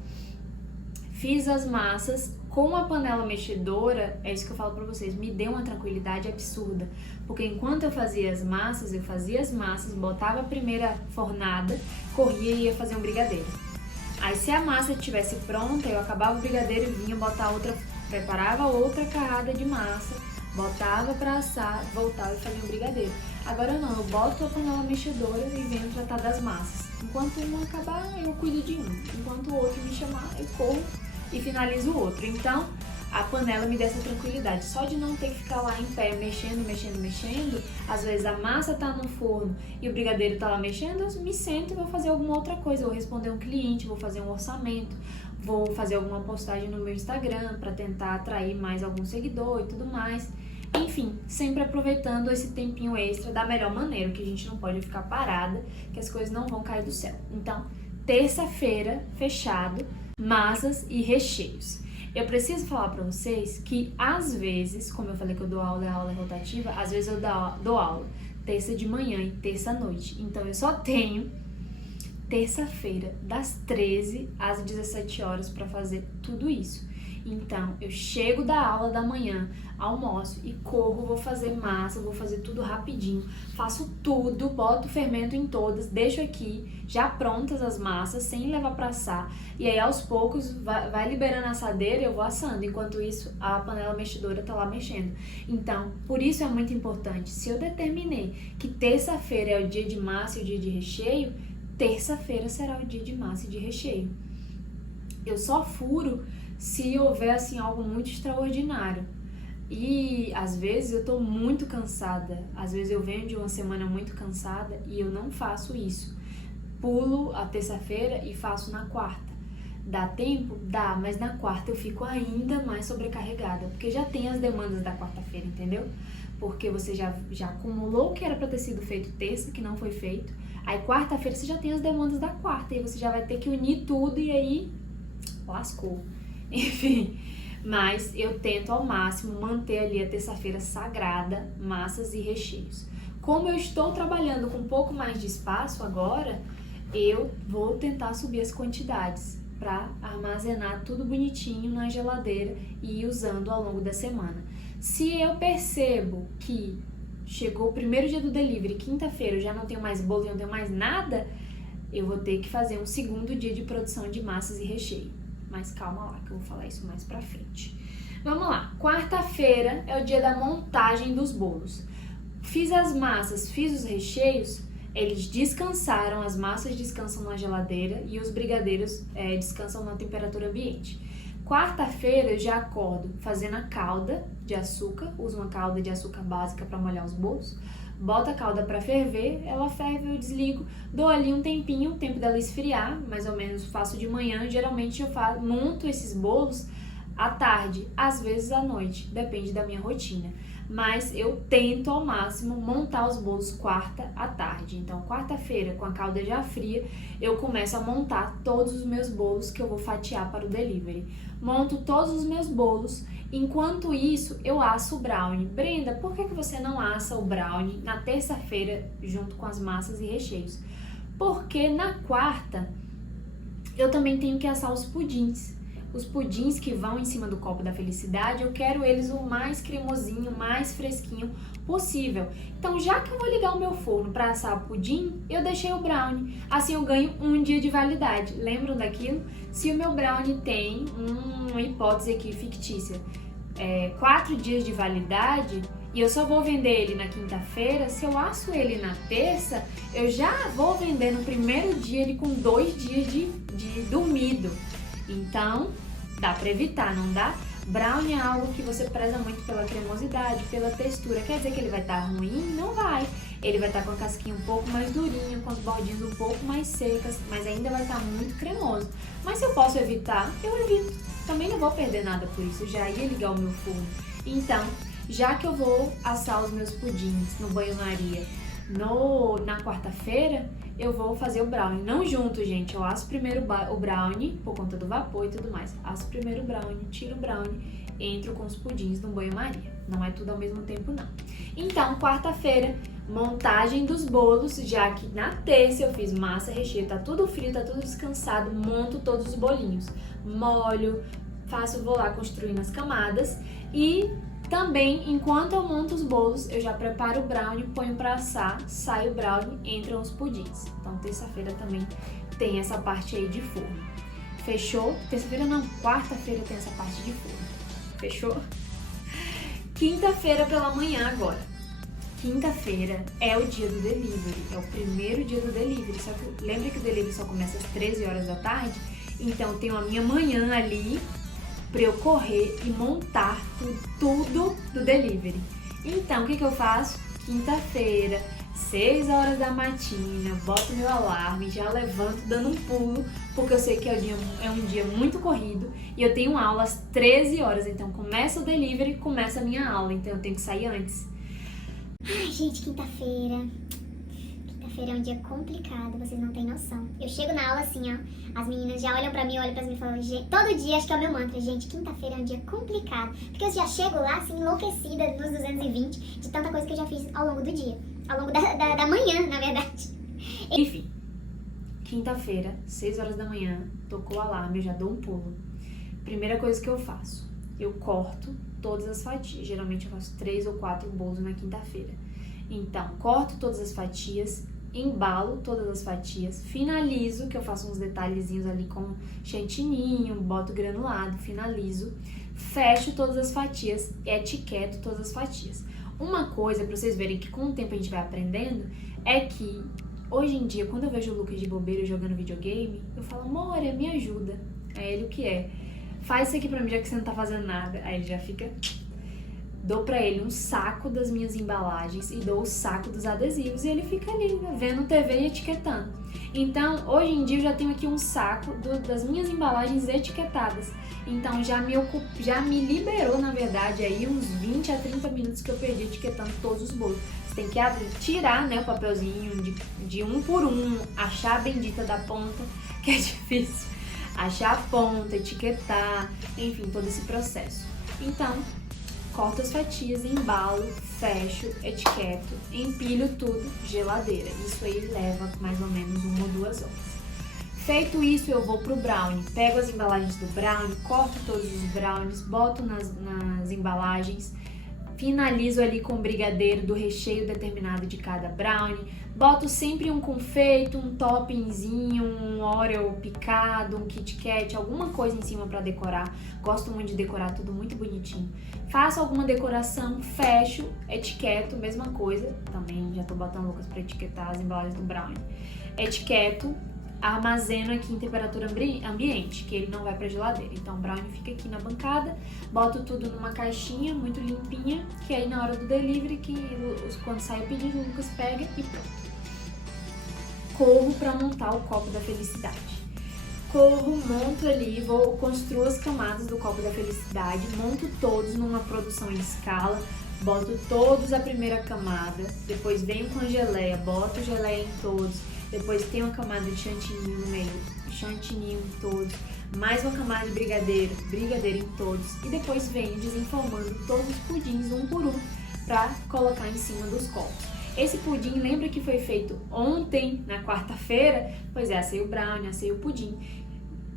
Fiz as massas com a panela mexedora, é isso que eu falo pra vocês, me deu uma tranquilidade absurda, porque enquanto eu fazia as massas, botava a primeira fornada, corria e ia fazer um brigadeiro. Aí se a massa estivesse pronta, eu acabava o brigadeiro e vinha botar preparava outra carrada de massa, botava pra assar, voltava e fazia um brigadeiro. Agora não, eu boto a panela mexedora e venho tratar das massas. Enquanto um acabar, eu cuido de um. Enquanto o outro me chamar, eu corro e finalizo o outro. Então, a panela me dá essa tranquilidade. Só de não ter que ficar lá em pé, mexendo. Às vezes a massa tá no forno e o brigadeiro tá lá mexendo, eu me sento e vou fazer alguma outra coisa. Vou responder um cliente, vou fazer um orçamento, vou fazer alguma postagem no meu Instagram para tentar atrair mais algum seguidor e tudo mais. Enfim, sempre aproveitando esse tempinho extra da melhor maneira, que a gente não pode ficar parada, que as coisas não vão cair do céu. Então, terça-feira, fechado, massas e recheios. Eu preciso falar pra vocês que, às vezes, como eu falei que eu dou aula, a aula é rotativa, às vezes eu dou aula terça de manhã e terça à noite. Então, eu só tenho terça-feira, das 13 às 17 horas para fazer tudo isso. Então, eu chego da aula da manhã, almoço e corro, vou fazer massa, vou fazer tudo rapidinho, faço tudo, boto fermento em todas, deixo aqui já prontas as massas, sem levar para assar, e aí aos poucos vai liberando a assadeira e eu vou assando, enquanto isso a panela mexedora tá lá mexendo. Então, por isso é muito importante, se eu determinei que terça-feira é o dia de massa e o dia de recheio, terça-feira será o dia de massa e de recheio. Eu só furo se houver assim algo muito extraordinário. E às vezes eu tô muito cansada, às vezes eu venho de uma semana muito cansada e eu não faço isso. Pulo a terça-feira e faço na quarta. Dá tempo? Dá, mas na quarta eu fico ainda mais sobrecarregada, porque já tem as demandas da quarta-feira, entendeu? Porque você já acumulou o que era para ter sido feito terça, que não foi feito. Aí quarta-feira você já tem as demandas da quarta, e você já vai ter que unir tudo e aí lascou. Enfim, mas eu tento ao máximo manter ali a terça-feira sagrada, massas e recheios. Como eu estou trabalhando com um pouco mais de espaço agora, eu vou tentar subir as quantidades para armazenar tudo bonitinho na geladeira e ir usando ao longo da semana. Se eu percebo que chegou o primeiro dia do delivery, quinta-feira, eu já não tenho mais bolo e não tenho mais nada, eu vou ter que fazer um segundo dia de produção de massas e recheio. Mas calma lá, que eu vou falar isso mais pra frente. Vamos lá, quarta-feira é o dia da montagem dos bolos. Fiz as massas, fiz os recheios, eles descansaram, as massas descansam na geladeira e os brigadeiros descansam na temperatura ambiente. Quarta-feira eu já acordo fazendo a calda de açúcar, uso uma calda de açúcar básica para molhar os bolos. Boto a calda para ferver, ela ferve, eu desligo, dou ali um tempinho, o tempo dela esfriar, mais ou menos faço de manhã, geralmente eu monto esses bolos à tarde, às vezes à noite, depende da minha rotina. Mas eu tento ao máximo montar os bolos quarta à tarde. Então, quarta-feira, com a calda já fria, eu começo a montar todos os meus bolos que eu vou fatiar para o delivery. Monto todos os meus bolos. Enquanto isso, eu asso o brownie. Brenda, por que você não assa o brownie na terça-feira junto com as massas e recheios? Porque na quarta, eu também tenho que assar os pudins. Os pudins que vão em cima do copo da felicidade, eu quero eles o mais cremosinho, mais fresquinho possível. Então, já que eu vou ligar o meu forno para assar o pudim, eu deixei o brownie. Assim eu ganho um dia de validade. Lembram daquilo? Se o meu brownie tem uma hipótese aqui fictícia, 4 dias de validade, e eu só vou vender ele na quinta-feira, se eu asso ele na terça, eu já vou vender no primeiro dia ele com 2 dias de dormido. Então, dá pra evitar, não dá? Brownie é algo que você preza muito pela cremosidade, pela textura. Quer dizer que ele vai estar ruim? Não vai. Ele vai estar com a casquinha um pouco mais durinha, com as bordinhas um pouco mais secas, mas ainda vai estar muito cremoso. Mas se eu posso evitar, eu evito. Também não vou perder nada por isso, eu já ia ligar o meu forno. Então, já que eu vou assar os meus pudins no banho-maria na quarta-feira, eu vou fazer o brownie. Não junto, gente. Eu asso primeiro o brownie, por conta do vapor e tudo mais. Asso primeiro o brownie, tiro o brownie, entro com os pudins no banho-maria. Não é tudo ao mesmo tempo, não. Então, quarta-feira, montagem dos bolos, já que na terça eu fiz massa, recheio, tá tudo frio, tá tudo descansado, monto todos os bolinhos. Molho, vou lá construindo as camadas e também, enquanto eu monto os bolos, eu já preparo o brownie, ponho pra assar, sai o brownie, entram os pudins. Então, terça-feira também tem essa parte aí de forno. Fechou? Terça-feira não, quarta-feira tem essa parte de forno. Fechou? Quinta-feira pela manhã agora. Quinta-feira é o dia do delivery, é o primeiro dia do delivery. Só que lembra que o delivery só começa às 13 horas da tarde? Então eu tenho a minha manhã ali pra eu correr e montar tudo do delivery. Então o que eu faço? Quinta-feira, 6 horas da matina, boto meu alarme, já levanto dando um pulo, porque eu sei que é um dia muito corrido e eu tenho aula às 13 horas, então começa o delivery, começa a minha aula, então eu tenho que sair antes. Ai, gente, quinta-feira é um dia complicado, vocês não têm noção. Eu chego na aula assim, ó, as meninas já olham pra mim e falam, gente, todo dia acho que é o meu mantra, gente, quinta-feira é um dia complicado, porque eu já chego lá assim, enlouquecida nos 220 de tanta coisa que eu já fiz ao longo do dia, ao longo da manhã, na verdade. Enfim, quinta-feira, 6 horas da manhã, tocou o alarme, eu já dou um pulo. Primeira coisa que eu faço, eu corto todas as fatias, geralmente eu faço 3 ou 4 bolos na quinta-feira. Então, corto todas as fatias, embalo todas as fatias, finalizo, que eu faço uns detalhezinhos ali com chantininho, boto granulado, finalizo, fecho todas as fatias, etiqueto todas as fatias. Uma coisa pra vocês verem que com o tempo a gente vai aprendendo é que hoje em dia, quando eu vejo o Lucas de bobeira jogando videogame, eu falo, amor, me ajuda. Aí ele, o que é? Faz isso aqui pra mim, já que você não tá fazendo nada. Aí ele já fica... Dou pra ele um saco das minhas embalagens e dou o saco dos adesivos e ele fica ali, vendo TV e etiquetando. Então, hoje em dia eu já tenho aqui um saco das minhas embalagens etiquetadas. Então, já me liberou, na verdade, aí uns 20 a 30 minutos que eu perdi etiquetando todos os bolos. Você tem que tirar, né, o papelzinho de um por um, achar a bendita da ponta, que é difícil. Achar a ponta, etiquetar, enfim, todo esse processo. Então, corto as fatias, embalo, fecho, etiqueto, empilho tudo, geladeira. Isso aí leva mais ou menos 1 ou 2 horas. Feito isso, eu vou pro brownie. Pego as embalagens do brownie, corto todos os brownies, boto nas embalagens, finalizo ali com o brigadeiro do recheio determinado de cada brownie. Boto sempre um confeito, um toppingzinho, um Oreo picado, um Kit Kat, alguma coisa em cima para decorar. Gosto muito de decorar tudo muito bonitinho. Faço alguma decoração, fecho, etiqueto, mesma coisa. Também já tô botando Lucas para etiquetar as embalagens do brownie. Etiqueto, armazeno aqui em temperatura ambiente, que ele não vai pra geladeira. Então o brownie fica aqui na bancada, boto tudo numa caixinha muito limpinha, que aí na hora do delivery, quando sai o pedido, o Lucas pega e pronto. Corro pra montar o copo da felicidade. Corro, monto ali, construo as camadas do copo da felicidade, monto todos numa produção em escala, boto todos a primeira camada, depois venho com a geleia, boto geleia em todos, depois tem uma camada de chantininho no meio, chantininho em todos, mais uma camada de brigadeiro, brigadeiro em todos, e depois venho desenformando todos os pudins um por um para colocar em cima dos copos. Esse pudim, lembra que foi feito ontem, na quarta-feira? Pois é, assei o brownie, assei o pudim.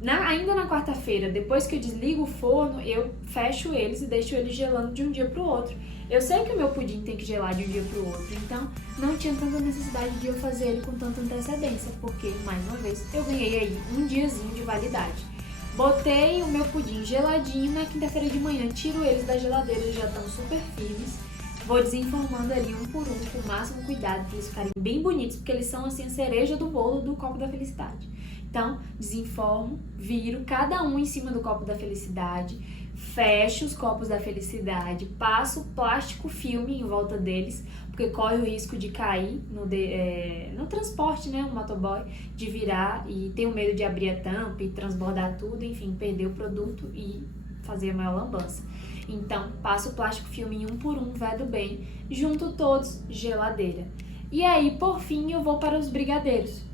Ainda na quarta-feira, depois que eu desligo o forno, eu fecho eles e deixo eles gelando de um dia para o outro. Eu sei que o meu pudim tem que gelar de um dia para o outro, então não tinha tanta necessidade de eu fazer ele com tanta antecedência, porque, mais uma vez, eu ganhei aí um diazinho de validade. Botei o meu pudim geladinho, na quinta-feira de manhã tiro eles da geladeira, eles já estão super firmes. Vou desenformando ali um por um, com o máximo cuidado para eles ficarem bem bonitos, porque eles são assim a cereja do bolo do copo da felicidade. Então, desenformo, viro cada um em cima do copo da felicidade, fecho os copos da felicidade, passo plástico filme em volta deles, porque corre o risco de cair no transporte, né, o motoboy, de virar e tenho medo de abrir a tampa e transbordar tudo, enfim, perder o produto e fazer a maior lambança. Então, passo o plástico filme um por um, vedo bem, junto todos, geladeira. E aí, por fim, eu vou para os brigadeiros.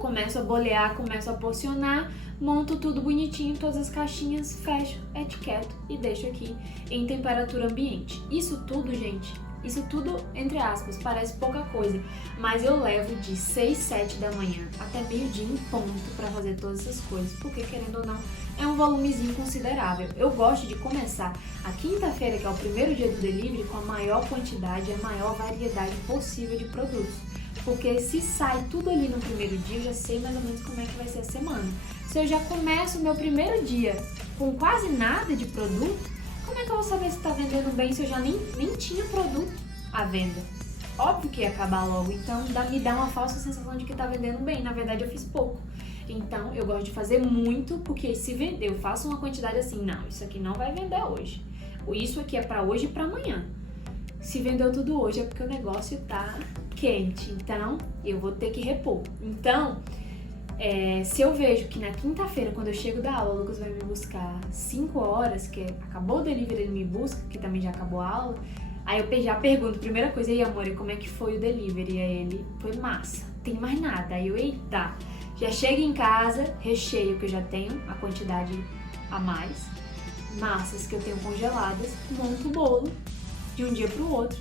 Começo a bolear, começo a porcionar, monto tudo bonitinho, todas as caixinhas, fecho, etiqueto e deixo aqui em temperatura ambiente. Isso tudo, gente, isso tudo, entre aspas, parece pouca coisa, mas eu levo de 6, 7 da manhã até meio-dia em ponto para fazer todas essas coisas, porque, querendo ou não, é um volumezinho considerável. Eu gosto de começar a quinta-feira, que é o primeiro dia do delivery, com a maior quantidade e a maior variedade possível de produtos. Porque se sai tudo ali no primeiro dia, eu já sei mais ou menos como é que vai ser a semana. Se eu já começo o meu primeiro dia com quase nada de produto, como como é que eu vou saber se tá vendendo bem se eu já nem tinha produto à venda? Óbvio que ia acabar logo, então me dá uma falsa sensação de que tá vendendo bem. Na verdade, eu fiz pouco. Então, eu gosto de fazer muito, porque se vender, eu faço uma quantidade assim, não, isso aqui não vai vender hoje. Isso aqui é pra hoje e pra amanhã. Se vendeu tudo hoje é porque o negócio tá quente, então eu vou ter que repor. Então, se eu vejo que na quinta-feira, quando eu chego da aula, o Lucas vai me buscar 5 horas, que acabou o delivery, ele me busca, que também já acabou a aula, aí eu já pergunto, primeira coisa, e aí, amor, como é que foi o delivery? Aí ele, foi massa, tem mais nada. Aí eu, eita, já chego em casa, recheio que eu já tenho, a quantidade a mais, massas que eu tenho congeladas, monto o bolo de um dia pro outro,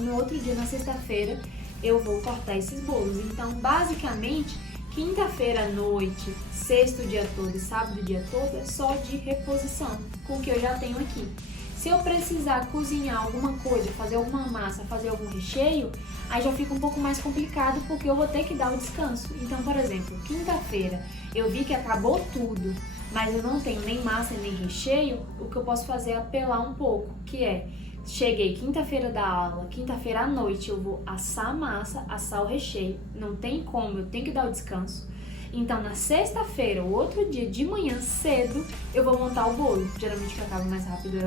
no outro dia, na sexta-feira, eu vou cortar esses bolos. Então, basicamente, quinta-feira à noite, sexta o dia todo e sábado o dia todo é só de reposição com o que eu já tenho aqui. Se eu precisar cozinhar alguma coisa, fazer alguma massa, fazer algum recheio, aí já fica um pouco mais complicado porque eu vou ter que dar o descanso. Então, por exemplo, quinta-feira eu vi que acabou tudo, mas eu não tenho nem massa nem recheio, o que eu posso fazer é apelar um pouco, que é, cheguei quinta-feira da aula, quinta-feira à noite eu vou assar a massa, assar o recheio, não tem como, eu tenho que dar o descanso. Então, na sexta-feira, o outro dia, de manhã cedo, eu vou montar o bolo. Geralmente o que acaba mais rápido é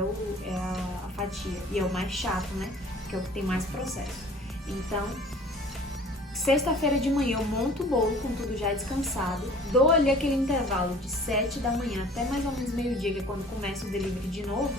a fatia. E é o mais chato, né? Porque é o que tem mais processo. Então, sexta-feira de manhã eu monto o bolo com tudo já descansado. Dou ali aquele intervalo de 7 da manhã até mais ou menos meio-dia, que é quando começa o delivery de novo.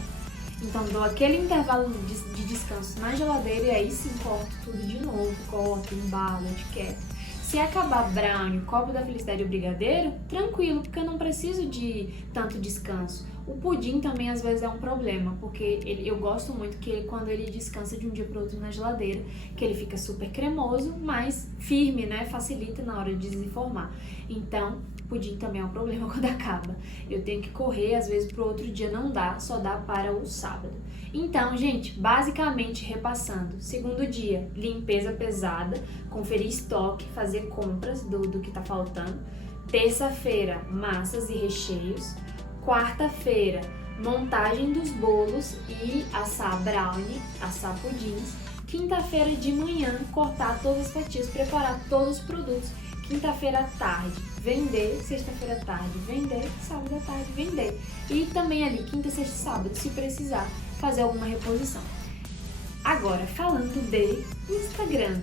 Então, dou aquele intervalo de descanso na geladeira e aí sim corto tudo de novo. Corto, embalo, etiqueta. Se acabar brownie, copo da felicidade ou brigadeiro, tranquilo, porque eu não preciso de tanto descanso. O pudim também às vezes é um problema, porque eu gosto muito que quando ele descansa de um dia para o outro na geladeira, que ele fica super cremoso, mas firme, né? Facilita na hora de desenformar. Então, pudim também é um problema quando acaba. Eu tenho que correr, às vezes pro outro dia não dá, só dá para o sábado. Então, gente, basicamente repassando. Segundo dia, limpeza pesada, conferir estoque, fazer compras do que tá faltando. Terça-feira, massas e recheios. Quarta-feira, montagem dos bolos e assar brownie, assar pudins. Quinta-feira de manhã, cortar todas as fatias, preparar todos os produtos. Quinta-feira à tarde, vender. Sexta-feira à tarde, vender. Sábado à tarde, vender. E também ali, quinta, sexta e sábado, se precisar, fazer alguma reposição. Agora, falando de Instagram.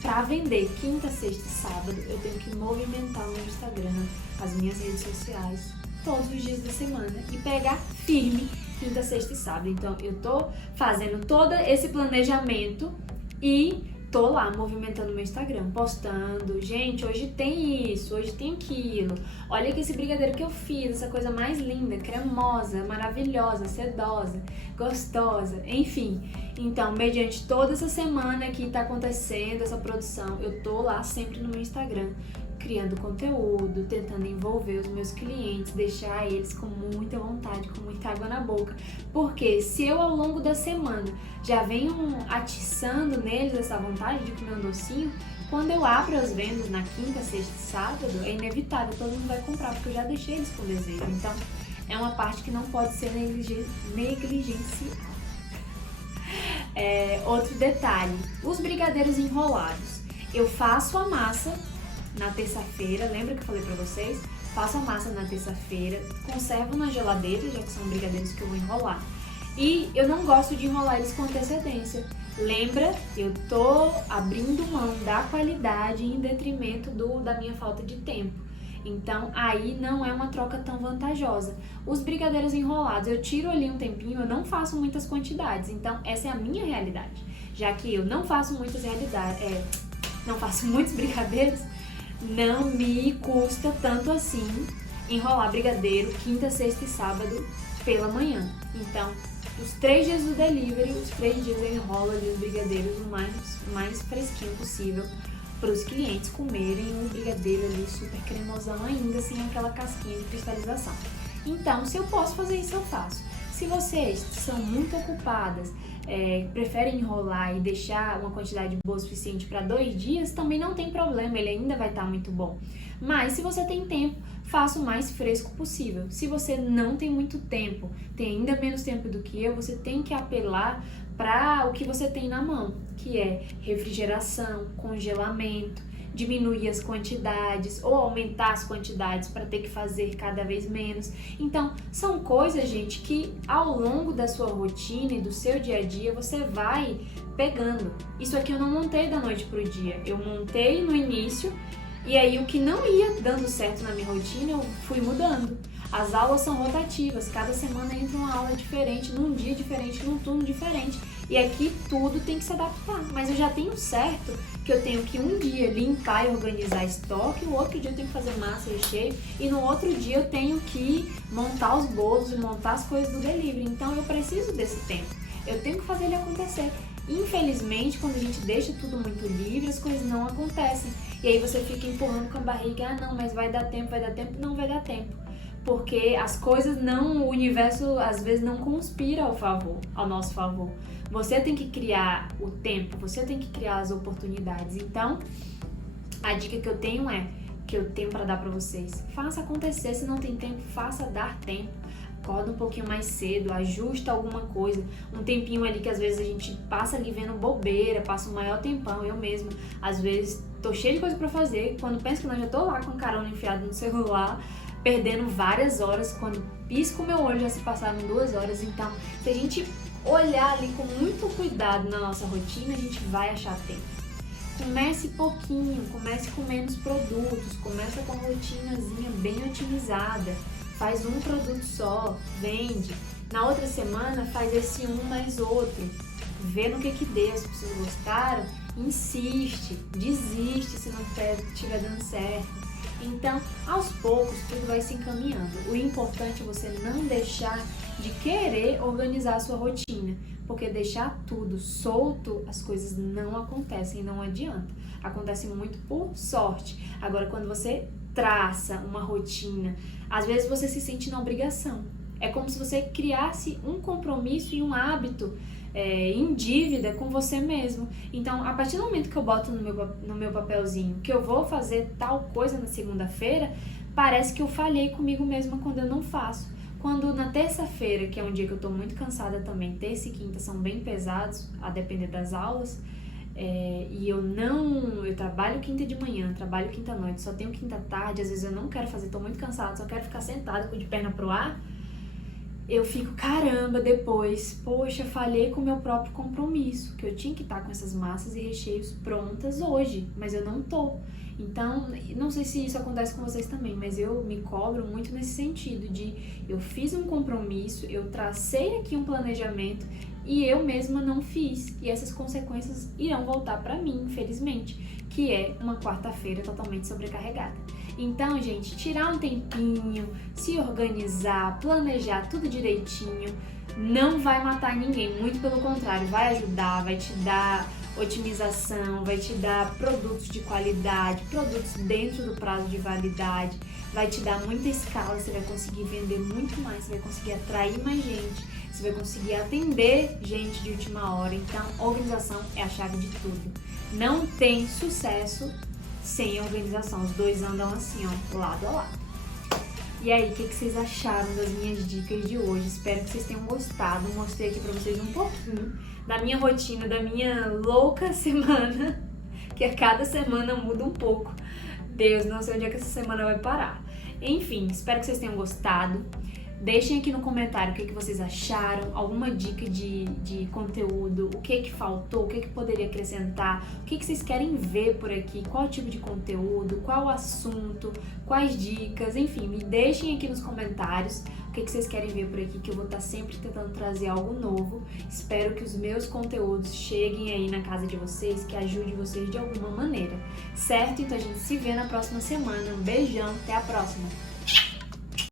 Para vender quinta, sexta e sábado, eu tenho que movimentar o meu Instagram, as minhas redes sociais, todos os dias da semana e pegar firme quinta, sexta e sábado. Então, eu tô fazendo todo esse planejamento e tô lá movimentando meu Instagram, postando, gente, hoje tem isso, hoje tem aquilo, olha aqui esse brigadeiro que eu fiz, essa coisa mais linda, cremosa, maravilhosa, sedosa, gostosa, enfim. Então, mediante toda essa semana que tá acontecendo essa produção, eu tô lá sempre no meu Instagram, criando conteúdo, tentando envolver os meus clientes, deixar eles com muita vontade, com muita água na boca. Porque se eu ao longo da semana já venho atiçando neles essa vontade de comer um docinho, quando eu abro as vendas na quinta, sexta e sábado, é inevitável, todo mundo vai comprar, porque eu já deixei eles com desejo. Então, é uma parte que não pode ser negligenciada. Outro detalhe, os brigadeiros enrolados. Eu faço a massa na terça-feira, lembra que eu falei pra vocês? Faço a massa na terça-feira, conservo na geladeira, já que são brigadeiros que eu vou enrolar. E eu não gosto de enrolar eles com antecedência. Lembra? Eu tô abrindo mão da qualidade em detrimento da minha falta de tempo. Então, aí não é uma troca tão vantajosa. Os brigadeiros enrolados, eu tiro ali um tempinho, eu não faço muitas quantidades. Então, essa é a minha realidade. Já que eu não faço não faço muitos brigadeiros, não me custa tanto assim enrolar brigadeiro quinta, sexta e sábado pela manhã. Então, os 3 dias do delivery, os 3 dias eu enrolo ali os brigadeiros o mais fresquinho possível para os clientes comerem um brigadeiro ali super cremosão ainda, sem aquela casquinha de cristalização. Então, se eu posso fazer isso, eu faço. Se vocês são muito ocupadas, preferem enrolar e deixar uma quantidade boa o suficiente para 2 dias, também não tem problema, ele ainda vai estar muito bom. Mas se você tem tempo, faça o mais fresco possível. Se você não tem muito tempo, tem ainda menos tempo do que eu, você tem que apelar para o que você tem na mão, que é refrigeração, congelamento, diminuir as quantidades ou aumentar as quantidades para ter que fazer cada vez menos. Então, são coisas, gente, que ao longo da sua rotina e do seu dia a dia você vai pegando. Isso aqui eu não montei da noite pro dia, eu montei no início e aí o que não ia dando certo na minha rotina eu fui mudando. As aulas são rotativas, cada semana entra uma aula diferente, num dia diferente, num turno diferente. E aqui tudo tem que se adaptar. Mas eu já tenho certo que eu tenho que um dia limpar e organizar estoque, no outro dia eu tenho que fazer massa e recheio, e no outro dia eu tenho que montar os bolos e montar as coisas do delivery. Então eu preciso desse tempo. Eu tenho que fazer ele acontecer. Infelizmente, quando a gente deixa tudo muito livre, as coisas não acontecem. E aí você fica empurrando com a barriga, ah não, mas vai dar tempo, não vai dar tempo. Porque as coisas não, o universo às vezes não conspira ao nosso favor. Você tem que criar o tempo, você tem que criar as oportunidades. Então, a dica que eu tenho para dar para vocês: faça acontecer. Se não tem tempo, faça dar tempo. Acorda um pouquinho mais cedo, ajusta alguma coisa, um tempinho ali que às vezes a gente passa ali vendo bobeira, passa um maior tempão. Eu mesma, às vezes, tô cheia de coisa para fazer, quando penso que não, já tô lá com a carona enfiada no celular, perdendo várias horas. Quando pisco o meu olho já se passaram 2 horas. Então, se a gente olhar ali com muito cuidado na nossa rotina, a gente vai achar tempo. Comece pouquinho, comece com menos produtos, começa com uma rotinazinha bem otimizada, faz um produto só, vende. Na outra semana faz esse um mais outro, vê no que deu, se vocês gostaram, insiste, desiste se não estiver dando certo. Então, aos poucos, tudo vai se encaminhando. O importante é você não deixar de querer organizar a sua rotina, porque deixar tudo solto, as coisas não acontecem, não adianta. Acontece muito por sorte. Agora, quando você traça uma rotina, às vezes você se sente na obrigação. É como se você criasse um compromisso e um hábito em dívida com você mesmo. Então, a partir do momento que eu boto no meu papelzinho que eu vou fazer tal coisa na segunda-feira, parece que eu falhei comigo mesma quando eu não faço. Quando na terça-feira, que é um dia que eu tô muito cansada também, terça e quinta são bem pesados, a depender das aulas, e eu trabalho quinta de manhã, trabalho quinta à noite, só tenho quinta à tarde, às vezes eu não quero fazer, tô muito cansada, só quero ficar sentada com de perna pro ar. Eu fico, caramba, depois, poxa, falhei com o meu próprio compromisso, que eu tinha que estar com essas massas e recheios prontas hoje, mas eu não tô. Então, não sei se isso acontece com vocês também, mas eu me cobro muito nesse sentido de eu fiz um compromisso, eu tracei aqui um planejamento e eu mesma não fiz. E essas consequências irão voltar pra mim, infelizmente, que é uma quarta-feira totalmente sobrecarregada. Então, gente, tirar um tempinho, se organizar, planejar tudo direitinho, não vai matar ninguém, muito pelo contrário, vai ajudar, vai te dar otimização, vai te dar produtos de qualidade, produtos dentro do prazo de validade, vai te dar muita escala, você vai conseguir vender muito mais, você vai conseguir atrair mais gente, você vai conseguir atender gente de última hora. Então, organização é a chave de tudo. Não tem sucesso sem organização, os dois andam assim, ó, lado a lado. E aí, o que vocês acharam das minhas dicas de hoje? Espero que vocês tenham gostado. Mostrei aqui pra vocês um pouquinho da minha rotina, da minha louca semana, que a cada semana muda um pouco. Deus, não sei onde é que essa semana vai parar. Enfim, espero que vocês tenham gostado. Deixem aqui no comentário o que vocês acharam, alguma dica de conteúdo, o que faltou, o que poderia acrescentar, o que vocês querem ver por aqui, qual tipo de conteúdo, qual assunto, quais dicas, enfim, me deixem aqui nos comentários o que vocês querem ver por aqui, que eu vou estar sempre tentando trazer algo novo. Espero que os meus conteúdos cheguem aí na casa de vocês, que ajude vocês de alguma maneira, certo? Então a gente se vê na próxima semana. Um beijão, até a próxima!